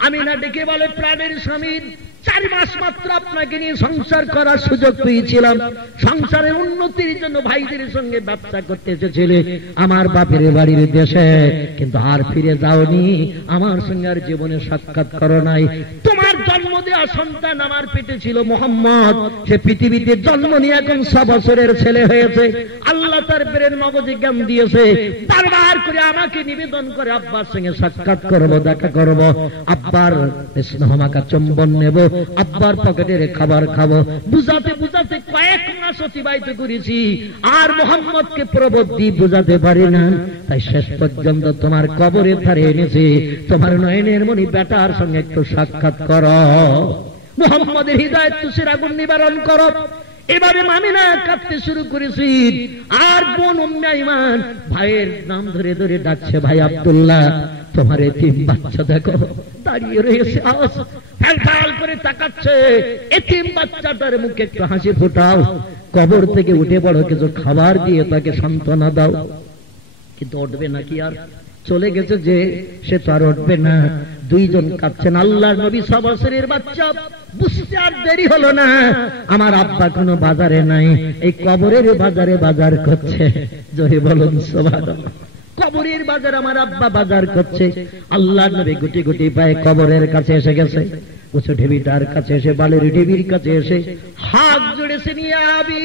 আমিনা ডেকে বলে, প্রাণের স্বামী, 4 মাস মাত্র আপনাকে নিয়ে সংসার করার সুযোগ পেয়েছিলাম, সংসারের উন্নতির জন্য ভাইদের সঙ্গে ব্যবসা করতে এসেছিলে আমার বাপের বাড়ির দেশে, কিন্তু আর ফিরে যাওনি, আমার সঙ্গে আর জীবনে সাক্ষাৎ করো নাই। তোমার জন্ম দেওয়া সন্তান আমার পেটে ছিল মুহাম্মদ, সে পৃথিবীতে জন্ম নিয়ে এখন 6 বছরের ছেলে হয়েছে। আল্লাহ তার ব্রেন মগজে জ্ঞান দিয়েছে, বারবার করে আমাকে নিবেদন করে আব্বার সঙ্গে সাক্ষাৎ করব, দেখা করব, আব্বার স্নেহমাখা চুম্বন নেব, আব্বার পকেটের খাবার খাবো। বুঝাতে বুঝাতে কয়েক মাস অতিবাহিত করেছি, আর মুহাম্মদকে প্রবোধ দিয়ে বুঝাতে পারি না। তাই শেষ পর্যন্ত তোমার কবরের ধারে এনেছি, তোমার নয়নের মনি বেটার সঙ্গে একটু সাক্ষাৎ করো, মুহাম্মদের হৃদয়ের তুষের আগুন নিবারণ করো। এবারে মামিনা কাঁদতে শুরু করেছি, আর বোন উম্মে আইমান ভাইয়ের নাম ধরে ধরে ডাকছে, ভাই আব্দুল্লাহ, তোমার এতিম বাচ্চা দেখো দাঁড়িয়ে রয়েছে, আওয়াজ ফ্যাল করে তাকাচ্ছে। এতিম বাচ্চাটার মুখে একটু হাসি ফোটাও, কবর থেকে উঠে বড় কিছু খাবার দিয়ে তাকে সান্ত্বনা দাও। কিন্তু উঠবে নাকি? আর চলে গেছে যে, সে তো আর উঠবে না। দুইজন কাঁদছেন। আল্লাহর নবী 6 বছরের বাচ্চা, বুঝতে আর দেরি হলো না, আমার আব্বা কোনো বাজারে নাই, এই কবরের বাজারে বাজার করছে। জোরে বলুন সুবহানাল্লাহ। কবরের বাজার আমার আব্বা বাজার করছে। আল্লাহর নবী গুটি গুটি পায়ে কবরের কাছে এসে গেছে। উঁচু ঢিবিটার কাছে এসে, বালির ঢিবির কাছে এসে হাত জোড়েছে, নিয়ে আবি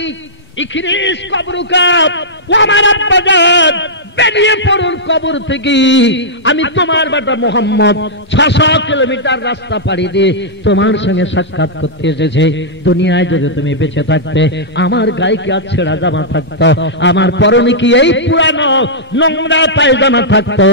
ইখরিজ কবরুকা, ও আমার আব্বা জান, বেরিয়ে পড়ুন কবর থেকে। আমি তোমার বেটা মোহাম্মদ 600 কিলোমিটার রাস্তা পাড়ি দিয়ে তোমার সঙ্গে সাক্ষাৎ করতে এসেছে। দুনিয়ায় যদি তুমি বেঁচে থাকতে, আমার গায়ে কি আর ছেঁড়া জামা থাকতো? আমার পরনে কি এই পুরানো নোংরা পায়জামা থাকতো?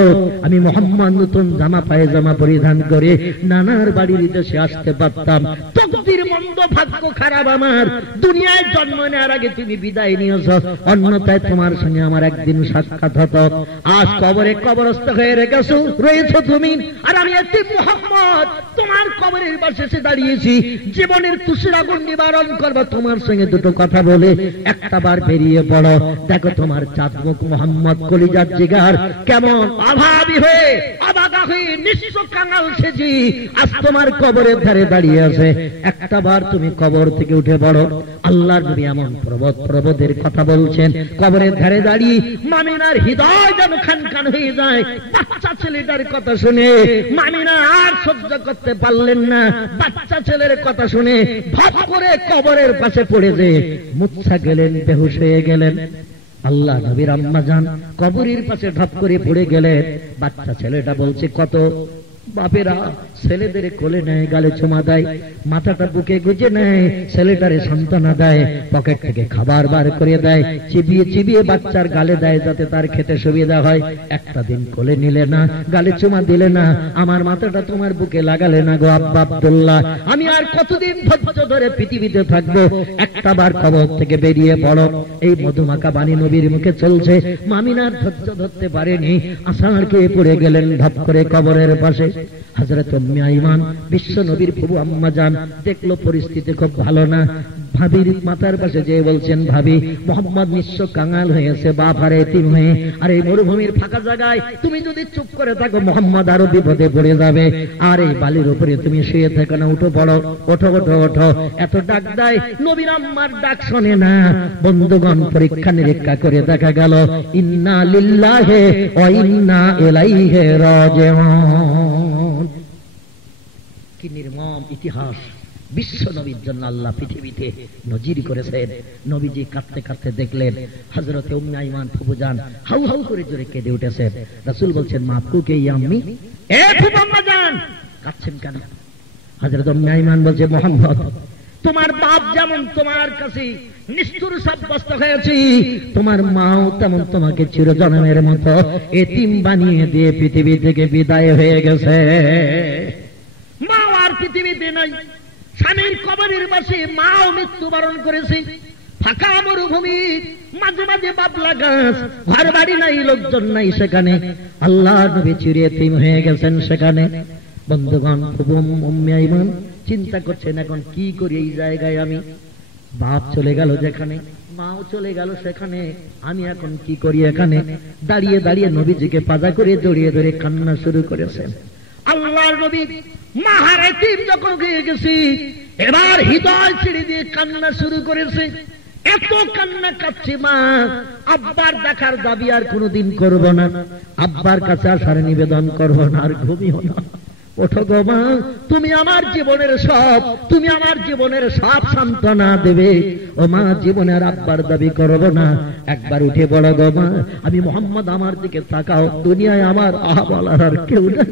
আমি মোহাম্মদ নতুন জামা পায়জামা পরিধান করে নানার বাড়ির দেশে আসতে পারতাম। তকদির মন্দ, ভাগ্য খারাপ আমার, দুনিয়ায় জন্ম নেওয়ার আগে তুমি বিদায় নিয়েছ, অন্যথায় তোমার সঙ্গে আমার একদিন সাক্ষাৎ হতো। আজ কবরে কবরস্থ হয়ে রয়েছো তুমি, আর আমি এতিম মুহাম্মদ তোমার কবরের পাশে এসে দাঁড়িয়েছি। জীবনের তুষার আগুন নিবারণ করবো তোমার সঙ্গে দুটো কথা বলে। একটা বার বেরিয়ে পড়ো, দেখো তোমার চাঁদ মুখ মোহাম্মদ কলিজার জিগার কেমন অভাবী হয়ে, অবাগা হয়ে, নিঃস্ব কাঙাল সেজি আজ তোমার কবরের ধারে দাঁড়িয়ে আছে। একটা বার তুমি কবর থেকে উঠে পড়ো। আল্লাহর নবী এমন প্রবোধের কথা বলছেন, কবরের ধারে দাঁড়িয়ে মামিনার হৃদয় যেন খানখান হয়ে যায়। বাচ্চা ছেলেটার কথা শুনে মামিনা আর সহ্য করতে পারলেন না। বাচ্চা ছেলের কথা শুনে ভাব করে কবরের পাশে পড়ে যে মুচ্ছা গেলেন, বেহুশ হয়ে গেলেন। আল্লাহ নবীর আম্মা জান কবরের পাশে ঢপ করে পড়ে গেলেন। বাচ্চা ছেলেটা বলছে, কত বাপেরা ছেলেদের কোলে নেয়, গালে চুমা দেয়, মাথাটা বুকে গুজে নেয়, ছেলেটারে সান্ত্বনা দেয়, পকেট থেকে খাবার বার করে দেয়, চিবিয়ে চিবিয়ে বাচ্চার গালে দেয় যাতে তার খেতে সুবিধা হয়। একটা দিন কোলে নিলে না, গালে চুমা দিলে না, আমার মাথাটা তোমার বুকে লাগালে না গো আব্বা আব্দুল্লাহ, আমি আর কতদিন ধৈর্য ধরে পৃথিবীতে থাকবো? একটা বার কবর থেকে বেরিয়ে পড়ো। এই মধুমাখা বাণী নবীর মুখে চলছে। মামিনার ধৈর্য ধরতে পারেনি, আষাঢ় খেয়ে পড়ে গেলেন ঢপ করে কবরের পাশে। হযরত উম্মে আইমান বিশ্ব নবীর প্রভু আম্মা জান দেখলো পরিস্থিতি খুব ভালো না। ভাবির মাথার পাশে যে বলছেন, ভাবি মোহাম্মদ নিঃস্ব কাঙাল হয়েছে, বাপ আর এতিম হয়ে, আর এই মরুভূমির ফাঁকা জায়গায় তুমি যদি চুপ করে থাকো মোহাম্মদ আরো বিপদে পড়ে যাবে। আর এই বালির উপরে তুমি শুয়ে থাকো না, উঠো পড়ো, ওঠো ওঠো ওঠো। এত ডাক দেয়, নবীর আম্মার ডাক শোনে না। বন্ধুগণ, পরীক্ষা নিরীক্ষা করে দেখা গেল ইন্না লিল্লাহি ওয়া ইন্না ইলাইহি রাজিউন। কি নির্মম ইতিহাস বিশ্ব নবীর জন্য আল্লাহ পৃথিবীতে নজির করেছেন। নবীজি কাঁদতে কাঁদতে দেখলেন হযরত উম্মে আইমান ফুফুজান হাউ হাউ করে জোরে কেঁদে উঠেছেন। রাসূল বলছেন, মা ফুকে আম্মি, এ ফুফু আম্মা জান কাঁদছেন কেন? হযরত উম্মে আইমান বলছে, মুহাম্মদ তোমার বাপ যেমন তোমার কাছে নিষ্ঠুর সাব্যস্ত হয়েছে, তোমার মাও তেমন তোমাকে চিরজন্মের মতো এতিম বানিয়ে দিয়ে পৃথিবী থেকে বিদায় হয়ে গেছে। মা আর পৃথিবীতে নাই, স্বামীর কবরের পাশে মাও মৃত্যুবরণ করেছে। ফাঁকা মরুভূমি, মাঝে মাঝে বাবলা গাছ, ঘর বাড়ি নাই, লোকজন নাই সেখানে। আল্লাহ নবী চির এতিম হয়ে গেছেন সেখানে। বন্ধুগণ, উম্মে আইমান চিন্তা করছেন, এখন কি করি এই জায়গায়? আমি বাপ চলে গেল যেখানে, মাও চলে গেল সেখানে, আমি এখন কি করি এখানে? দাঁড়িয়ে দাঁড়িয়ে নবীজিকে পাজা করে জড়িয়ে ধরে কান্না শুরু করেছেন। আল্লাহর নবী মাহার এতিম যখন হয়ে গেছি, এবার হৃদয় ছেড়ে দিয়ে কান্না শুরু করেছে। এত কান্না কাঁদছে মা, আব্বার দেখার দাবি আর কোনোদিন করবো না, আব্বার কাছে আসার নিবেদন করবো না, আর ঘুমিও না। ওঠো গো মা, তুমি আমার জীবনের সব, তুমি আমার জীবনের সব সান্ত্বনা দেবে। ও মা, জীবনে আর আব্বার দাবি করবো না, একবার উঠে বড় গো মা, আমি মোহাম্মদ, আমার দিকে তাকাও, দুনিয়ায় আমার আহা বলার আর কেউ নাই,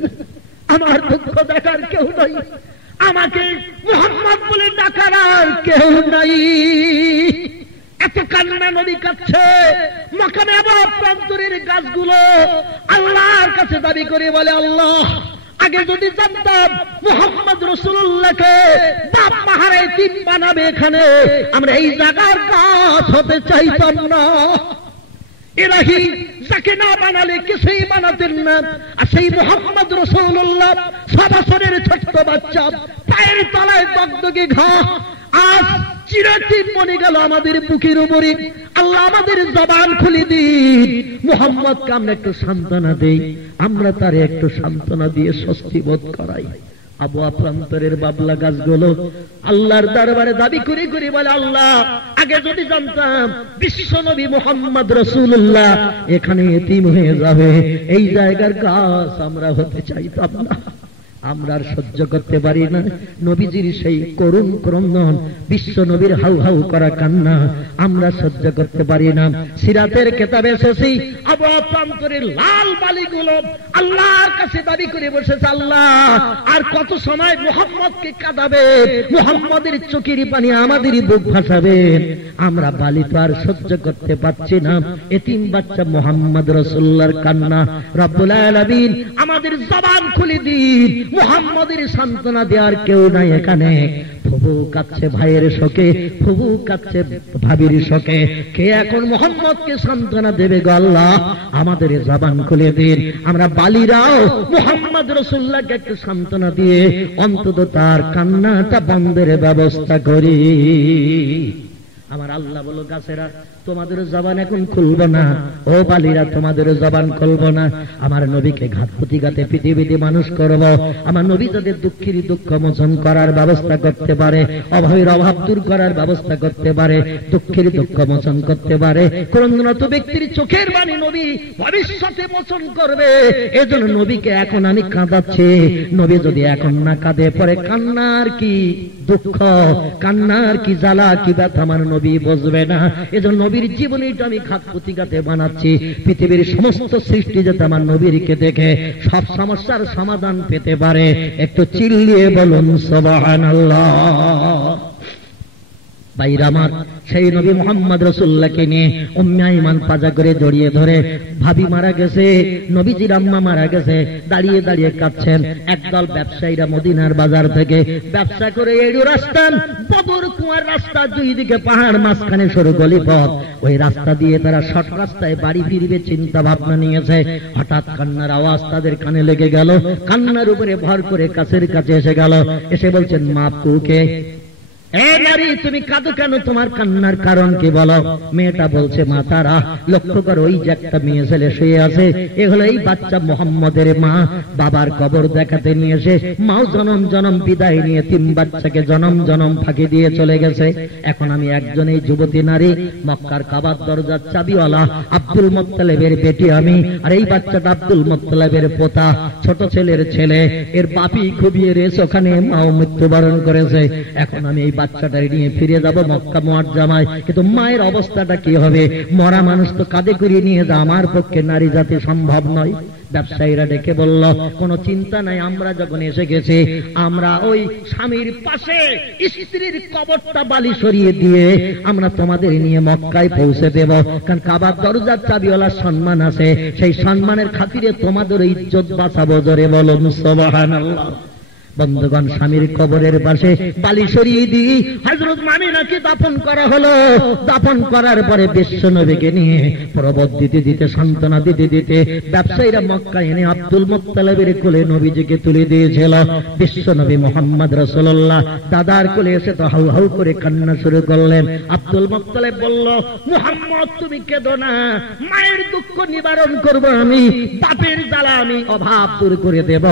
আমার দুঃখ দেখার কেউ নাই, আমাকে মুহাম্মদ বলে ডাকার আর কেউ নাই। এত কান্না নবী কাঁদছে। মাকামে আবার প্রান্তরের গাছগুলো আল্লাহর কাছে দাবি করে বলে, আল্লাহ, আগে যদি জানতাম মুহাম্মদ রাসূলুল্লাহকে বাপ মাহারা এতিম বানাবে এখানে, আমরা এই জায়গার গাছ হতে চাইতাম না। ইলাহি, যাকে না বানালে কিছুই বানাতেন না। আর সেই মুহাম্মদ রাসূলুল্লাহ 6 বছরের ছোট্ট বাচ্চা, পায়ের তলায় দগদগে ঘা, আজ চিরদিন মনে গেল আমাদের বুকের উপরে। আল্লাহ আমাদের জবান খুলে দিন, মুহাম্মদকে আমরা একটু সান্ত্বনা দেই, আমরা তার একটু সান্ত্বনা দিয়ে স্বস্তি বোধ করাই। আবওয়া প্রান্তরের বাবলা গাছগুলো আল্লাহর দরবারে দাবি করে করে বলে, আল্লাহ আগে যদি জানতাম বিশ্ব নবী মুহাম্মদ রাসূলুল্লাহ এখানে এতিম হয়ে যাবে, এই জায়গার গাছ আমরা হতে চাইতাম না। আমরা আর সহ্য করতে পারি না নবীজির সেই করুণ ক্রন্দন, বিশ্ব নবীর হাউ হাউ করা কান্না আমরা সহ্য করতে পারি না। সিরাতের কিতাবে এসেছে আবওয়া প্রান্তরের লাল বালিগুলো আল্লাহর কাছে দাবি করে বসেছে, আল্লাহ আর কত সময় মুহাম্মদকে কাঁদাবে, মুহাম্মদের চোখের পানি আমাদেরই বুক ভাসাবে, আমরা বালি তো আর সহ্য করতে পারছি না। এতিম বাচ্চা মুহাম্মদ রাসূলুল্লাহর কান্না, রব্বুল আলামিন আমাদের জবান খুলে দিন, মুহাম্মদের সান্ত্বনা দেওয়ার কেউ নাই এখানে। ফুবু কাচ্ছে ভাইয়ের শোকে, ফুবু কাচ্ছে ভাবির শোকে, কে এখন মুহাম্মদকে সান্ত্বনা দেবে গো আল্লাহ? আমাদের জবান খুলে দিন, আমরা বালিরাও মুহাম্মদ রাসূলুল্লাহকে একটু সান্ত্বনা দিয়ে অন্তত তার কান্নাটা বন্ধের ব্যবস্থা করি। আমার আল্লাহ বলো, গাছেরা তোমাদের জবান এখন খুলবো না, ও বালিরা তোমাদের জবান খুলবো না। আমার নবীকে ঘাত প্রতিঘাতে পৃথিবীতে মানুষ করব, আমার নবী যাদের দুঃখের দুঃখ মোচন করার ব্যবস্থা করতে পারে, অভাবের অভাব দূর করার ব্যবস্থা করতে পারে, দুঃখের দুঃখ মোচন করতে পারে, ক্রন্দনত ব্যক্তির চোখের বাণী নবী ভবিষ্যতে মোচন করবে। এজন্য নবীকে এখন আমি কাঁদাচ্ছি। নবী যদি এখন না কাঁদে, পরে কান্নার কি দুঃখ, কান্নার কি জ্বালা, কি ব্যথা আমার নবী বুঝবে না। এজন্য নবীর জীবনীটা আমি ঘাত প্রতিঘাতে বানাচ্ছি। পৃথিবীর সমস্ত সৃষ্টি যাতে আমার নবীকে দেখে সব সমস্যার সমাধান পেতে পারে। একটু চিল্লিয়ে বলুন সুবহানাল্লাহ। ভাইরা আমার, সেই নবী মুহাম্মদ রাসূলুল্লাহকে নিয়ে উম্মে আইমান পাজা করে জড়িয়ে ধরে, ভাবি মারা গেছে, নবীজির আম্মা মারা গেছে, দাঁড়িয়ে দাঁড়িয়ে কাঁদছেন। একদল ব্যবসায়ীরা মদিনার বাজার থেকে ব্যবসা করে এই রাস্তা, বদর কুয়ার রাস্তা, দুই দিকে পাহাড়, মাঝখানে সরু গলি পথ, ওই রাস্তা দিয়ে তারা শর্ট রাস্তায় বাড়ি ফিরবে চিন্তা ভাবনা নিয়েছে। হঠাৎ কান্নার আওয়াজ তাদের কানে লেগে গেল, কান্নার উপরে ভর করে কাছের কাছে এসে গেল, এসে বলছেন, মা কুকে, এ নারী তুমি কাঁদো কেন, তোমার কান্নার কারণ কি বলো? মেয়েটা বলছে, মা তারা লক্ষ্য করো, ওই যে একটা মেয়ে ছেলে শুয়ে আছে, এগুলো এই বাচ্চা মুহাম্মদের মা। বাবার কবর দেখাতে নিয়ে এসে মাও জনম জনম বিদায় নিয়ে তিন বাচ্চাকে জনম জনম ফাঁকি দিয়ে চলে গেছে। এখন আমি একজন এই যুবতী নারী, মক্কার কাবার দরজার চাবিওয়ালা আব্দুল মুত্তালিবের বেটি আমি, আর এই বাচ্চাটা আব্দুল মুত্তালিবের পোতা, ছোট ছেলের ছেলে, এর বাপি খুবিয়ে রেস ওখানে মাও মৃত্যুবরণ করেছে। এখন আমি এই বাচ্চাটা নিয়ে ফিরে যাব মক্কা মুআজ্জামায়, কিন্তু মায়ের অবস্থাটা কি হবে? মরা মানুষ তো কাঁধে করে নিয়ে যা আমার পক্ষে নারী জাতি সম্ভব নয়। ব্যবসায়ীরা ডেকে বলল, কোনো চিন্তা নাই, আমরা যখন এসে গেছি, আমরা ওই স্বামীর পাশে স্ত্রীর কবরটা বালি সরিয়ে দিয়ে আমরা তোমাদের নিয়ে মক্কায় পৌঁছে দেব। কারণ কাবার দরজার চাবিওয়ালার সম্মান আছে, সেই সম্মানের খাতিরে তোমাদের ইজ্জত বাঁচাবো। জোরে বলুন সুবহানাল্লাহ। বন্ধুগণ, স্বামীর কবরের পাশে বালি সরিয়ে দিয়ে হযরত আমিনাকে দাফন করা হলো। দাফন করার পরে বিশ্ব নবীকে নিয়ে প্রবদ দিতে দিতে, সান্ত্বনা দিতে দিতে ব্যবসায়ীরা মক্কা এনে আব্দুল মুত্তালিবের কোলে নবীজিকে তুলে দিয়েছিল। বিশ্ব নবী মুহাম্মদ রাসূলুল্লাহ দাদার কোলে এসে তো হাউ হাউ করে কান্না শুরু করলেন। আব্দুল মুত্তালিব বলল, মুহাম্মদ তুমি কেঁদো না, মায়ের দুঃখ নিবারণ করব আমি, বাপের জ্বালা আমি অভাব দূর করে দেব।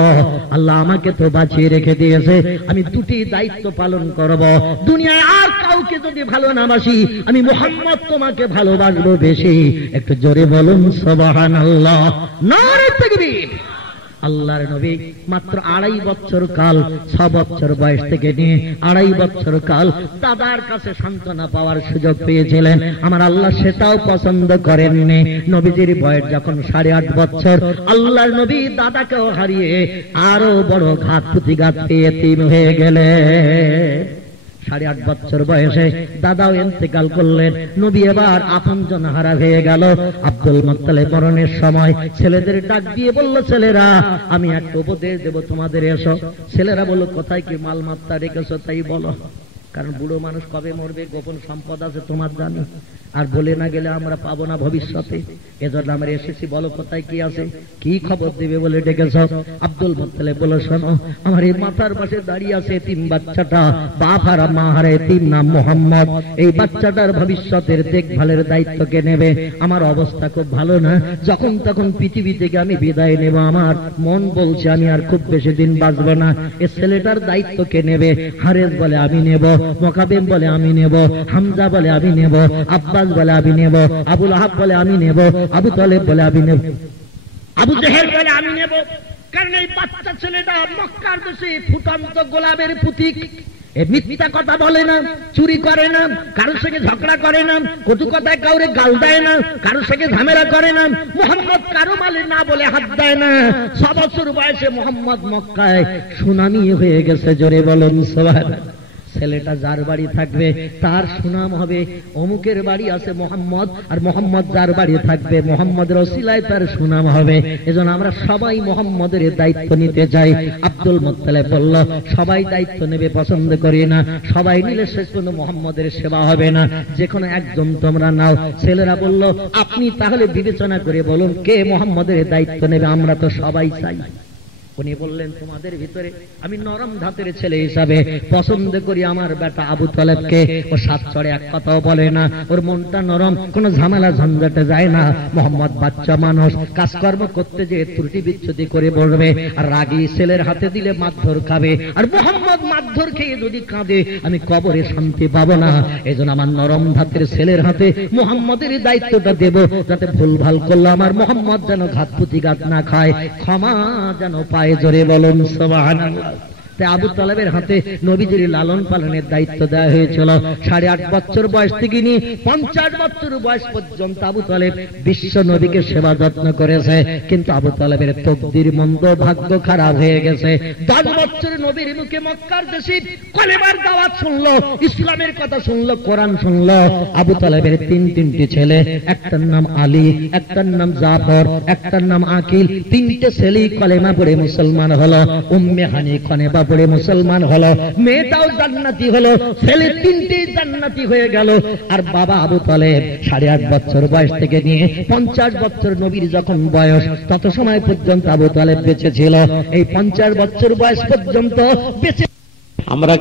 আল্লাহ আমাকে তো বাঁচিয়ে রেখে দিয়েছে, আমি দুটি দায়িত্ব পালন করব। দুনিয়ায় আর কাউকে যদি ভালো না বাসি, আমি মুহাম্মদ তোমাকে ভালোবাসবো বেশি। একটু জোরে বলুন সুবহানাল্লাহ, নারে তাকবীর। আল্লাহর নবী মাত্র 2.5 বছর কাল, 6 বছর বয়স থেকে নিয়ে 2.5 বছর কাল দাদার কাছে সান্ত্বনা পাওয়ার সুযোগ পেয়েছিলেন। আমার আল্লাহ সেটাও পছন্দ করেননি। নবীজির বয়স যখন 8.5 বছর, আল্লাহর নবী দাদাকেও হারিয়ে আরো বড় ঘাত প্রতিঘাত পেয়ে এতিম হয়ে গেলেন। 8.5 বছর বয়সে দাদাও ইন্তেকাল করলেন। নবী এবার আপনজন হারা হয়ে গেল। আব্দুল মুত্তালিব মরণের সময় ছেলেদের ডাক দিয়ে বলল, ছেলেরা আমি একটা উপদেশ দেব তোমাদের, এসো। ছেলেরা বলল, কোথায় কি মালমাত্তা রেখেছো তাই বলো, কারণ বুড়ো মানুষ কবে মরবে গোপন সম্পদ আছে তোমার জানি। আর বলে না গেলে আমরা পাবো না ভবিষ্যতে। এজন্য আমরা এসেছি, বলো কোথায় কি আছে, কি খবর দিবে বলে ডেকেছ। আব্দুল মুত্তালিব বলে, শোনো, আমার এই মাথার পাশে দাঁড়িয়ে আছে এতিম বাচ্চাটা, বাপ আর মা হারা এতিম, নাম মোহাম্মদ। এই বাচ্চাটার ভবিষ্যতের দেখভালের দায়িত্ব কে নেবে? আমার অবস্থা খুব ভালো না, যখন তখন পৃথিবী থেকে আমি বিদায় নেব, আমার মন বলছে আমি আর খুব বেশি দিন বাঁচবো না। এ ছেলেটার দায়িত্ব কে নেবে? হারেস বলে আমি নেব, মুকাবিম বলে আমি নেব, হামজা বলে আমি নেব, আব্বাস বলে আমি নেব, আবুল আহাব বলে আমি নেব, আবু তালেব বলে আমি নেব, আবু জেহেল বলে আমি নেব। কারণ এই বাচ্চা ছেলেটা মক্কার দেশে ফুটন্ত গোলাপের প্রতীক। এ মিথ্যা কথা বলে না, চুরি করে না, কারোর সঙ্গে ঝগড়া করে না, কটু কথায় কাউরে গাল দেয় না, কারোর সঙ্গে ঝামেলা করে না। মোহাম্মদ কারো মালে না বলে হাত দেয় না। 6 বছর বয়সে মোহাম্মদ মক্কায় সুনামি হয়ে গেছে। জোরে বলেন সুবহানাল্লাহ। ছেলেটা যার বাড়ি থাকবে তার সুনাম হবে, অমুকের বাড়ি আছে মোহাম্মদ, আর মোহাম্মদ যার বাড়ি থাকবে মোহাম্মদের ওসিলায় তার সুনাম হবে। এজন্য আমরা সবাই মোহাম্মদের দায়িত্ব নিতে চাই। আব্দুল মুত্তালিব বলল, সবাই দায়িত্ব নেবে পছন্দ করি না, সবাই নিলে শেষ পর্যন্ত মোহাম্মদের সেবা হবে না, যে কোনো একজন তোমরা নাও। ছেলেরা বলল, আপনি তাহলে বিবেচনা করে বলুন কে মোহাম্মদের দায়িত্ব নেবে, আমরা তো সবাই চাই। উনি বললেন, তোমাদের ভিতরে আমি নরম ধাতের ছেলে হিসাবে পছন্দ করি আমার বেটা আবু তালেবকে। ও সাত চড়ে এক কথাও বলে না, ওর মনটা নরম, কোন ঝামেলা ঝঞ্ঝাটে যায় না। মোহাম্মদ বাচ্চা মানুষ, কাজকর্ম করতে যে ত্রুটি বিচ্ছুতি করে বলবে, আর রাগী ছেলের হাতে দিলে মারধর খাবে, আর মোহাম্মদ মারধর খেয়ে যদি কাঁদে আমি কবরে শান্তি পাবো না। এজন্য আমার নরম ধাতের ছেলের হাতে মোহাম্মদের দায়িত্বটা দেব, যাতে ভুল ভাল করলে আমার মোহাম্মদ যেন ঘাত প্রতিঘাত না খায়, ক্ষমা যেন পায়। জোরে বলুন সুবহানাল্লাহ। আবু তালেবের হাতে নবীজির লালন পালনের দায়িত্ব দেওয়া হয়েছিল। 8.5 বছর বয়স থেকে নিয়ে 50 বছর বয়স পর্যন্ত আবু তালেব বিশ্ব নবীকে সেবা যত্ন করেছে। কিন্তু আবু তালেবের তকদির মন্দ, ভাগ্য খারাপ হয়ে গেছে। 10 বছর নবীর মুখে মক্কার দেশে কলেমার দাওয়াত শুনলো, ইসলামের কথা শুনলো, কোরআন শুনলো। আবু তালেবের তিনটি ছেলে, একটার নাম আলী, একটার নাম জাফর, একটার নাম আকিল। 3টে ছেলেই কলেমা পড়ে মুসলমান হলো। উম্মে হানি খনেবা পড়ে মুসলমান হলো, মেয়েটাও জান্নাতি হলো, ছেলে 3টেই জান্নাতি হয়ে গেল। আর বাবা আবু তালেব 8.5 বছর বয়স থেকে নিয়ে 50 বছর নবীর যখন বয়স, তত সময় পর্যন্ত আবু তালেব বেঁচে ছিল। এই 50 বছর বয়স পর্যন্ত বেঁচে আমরা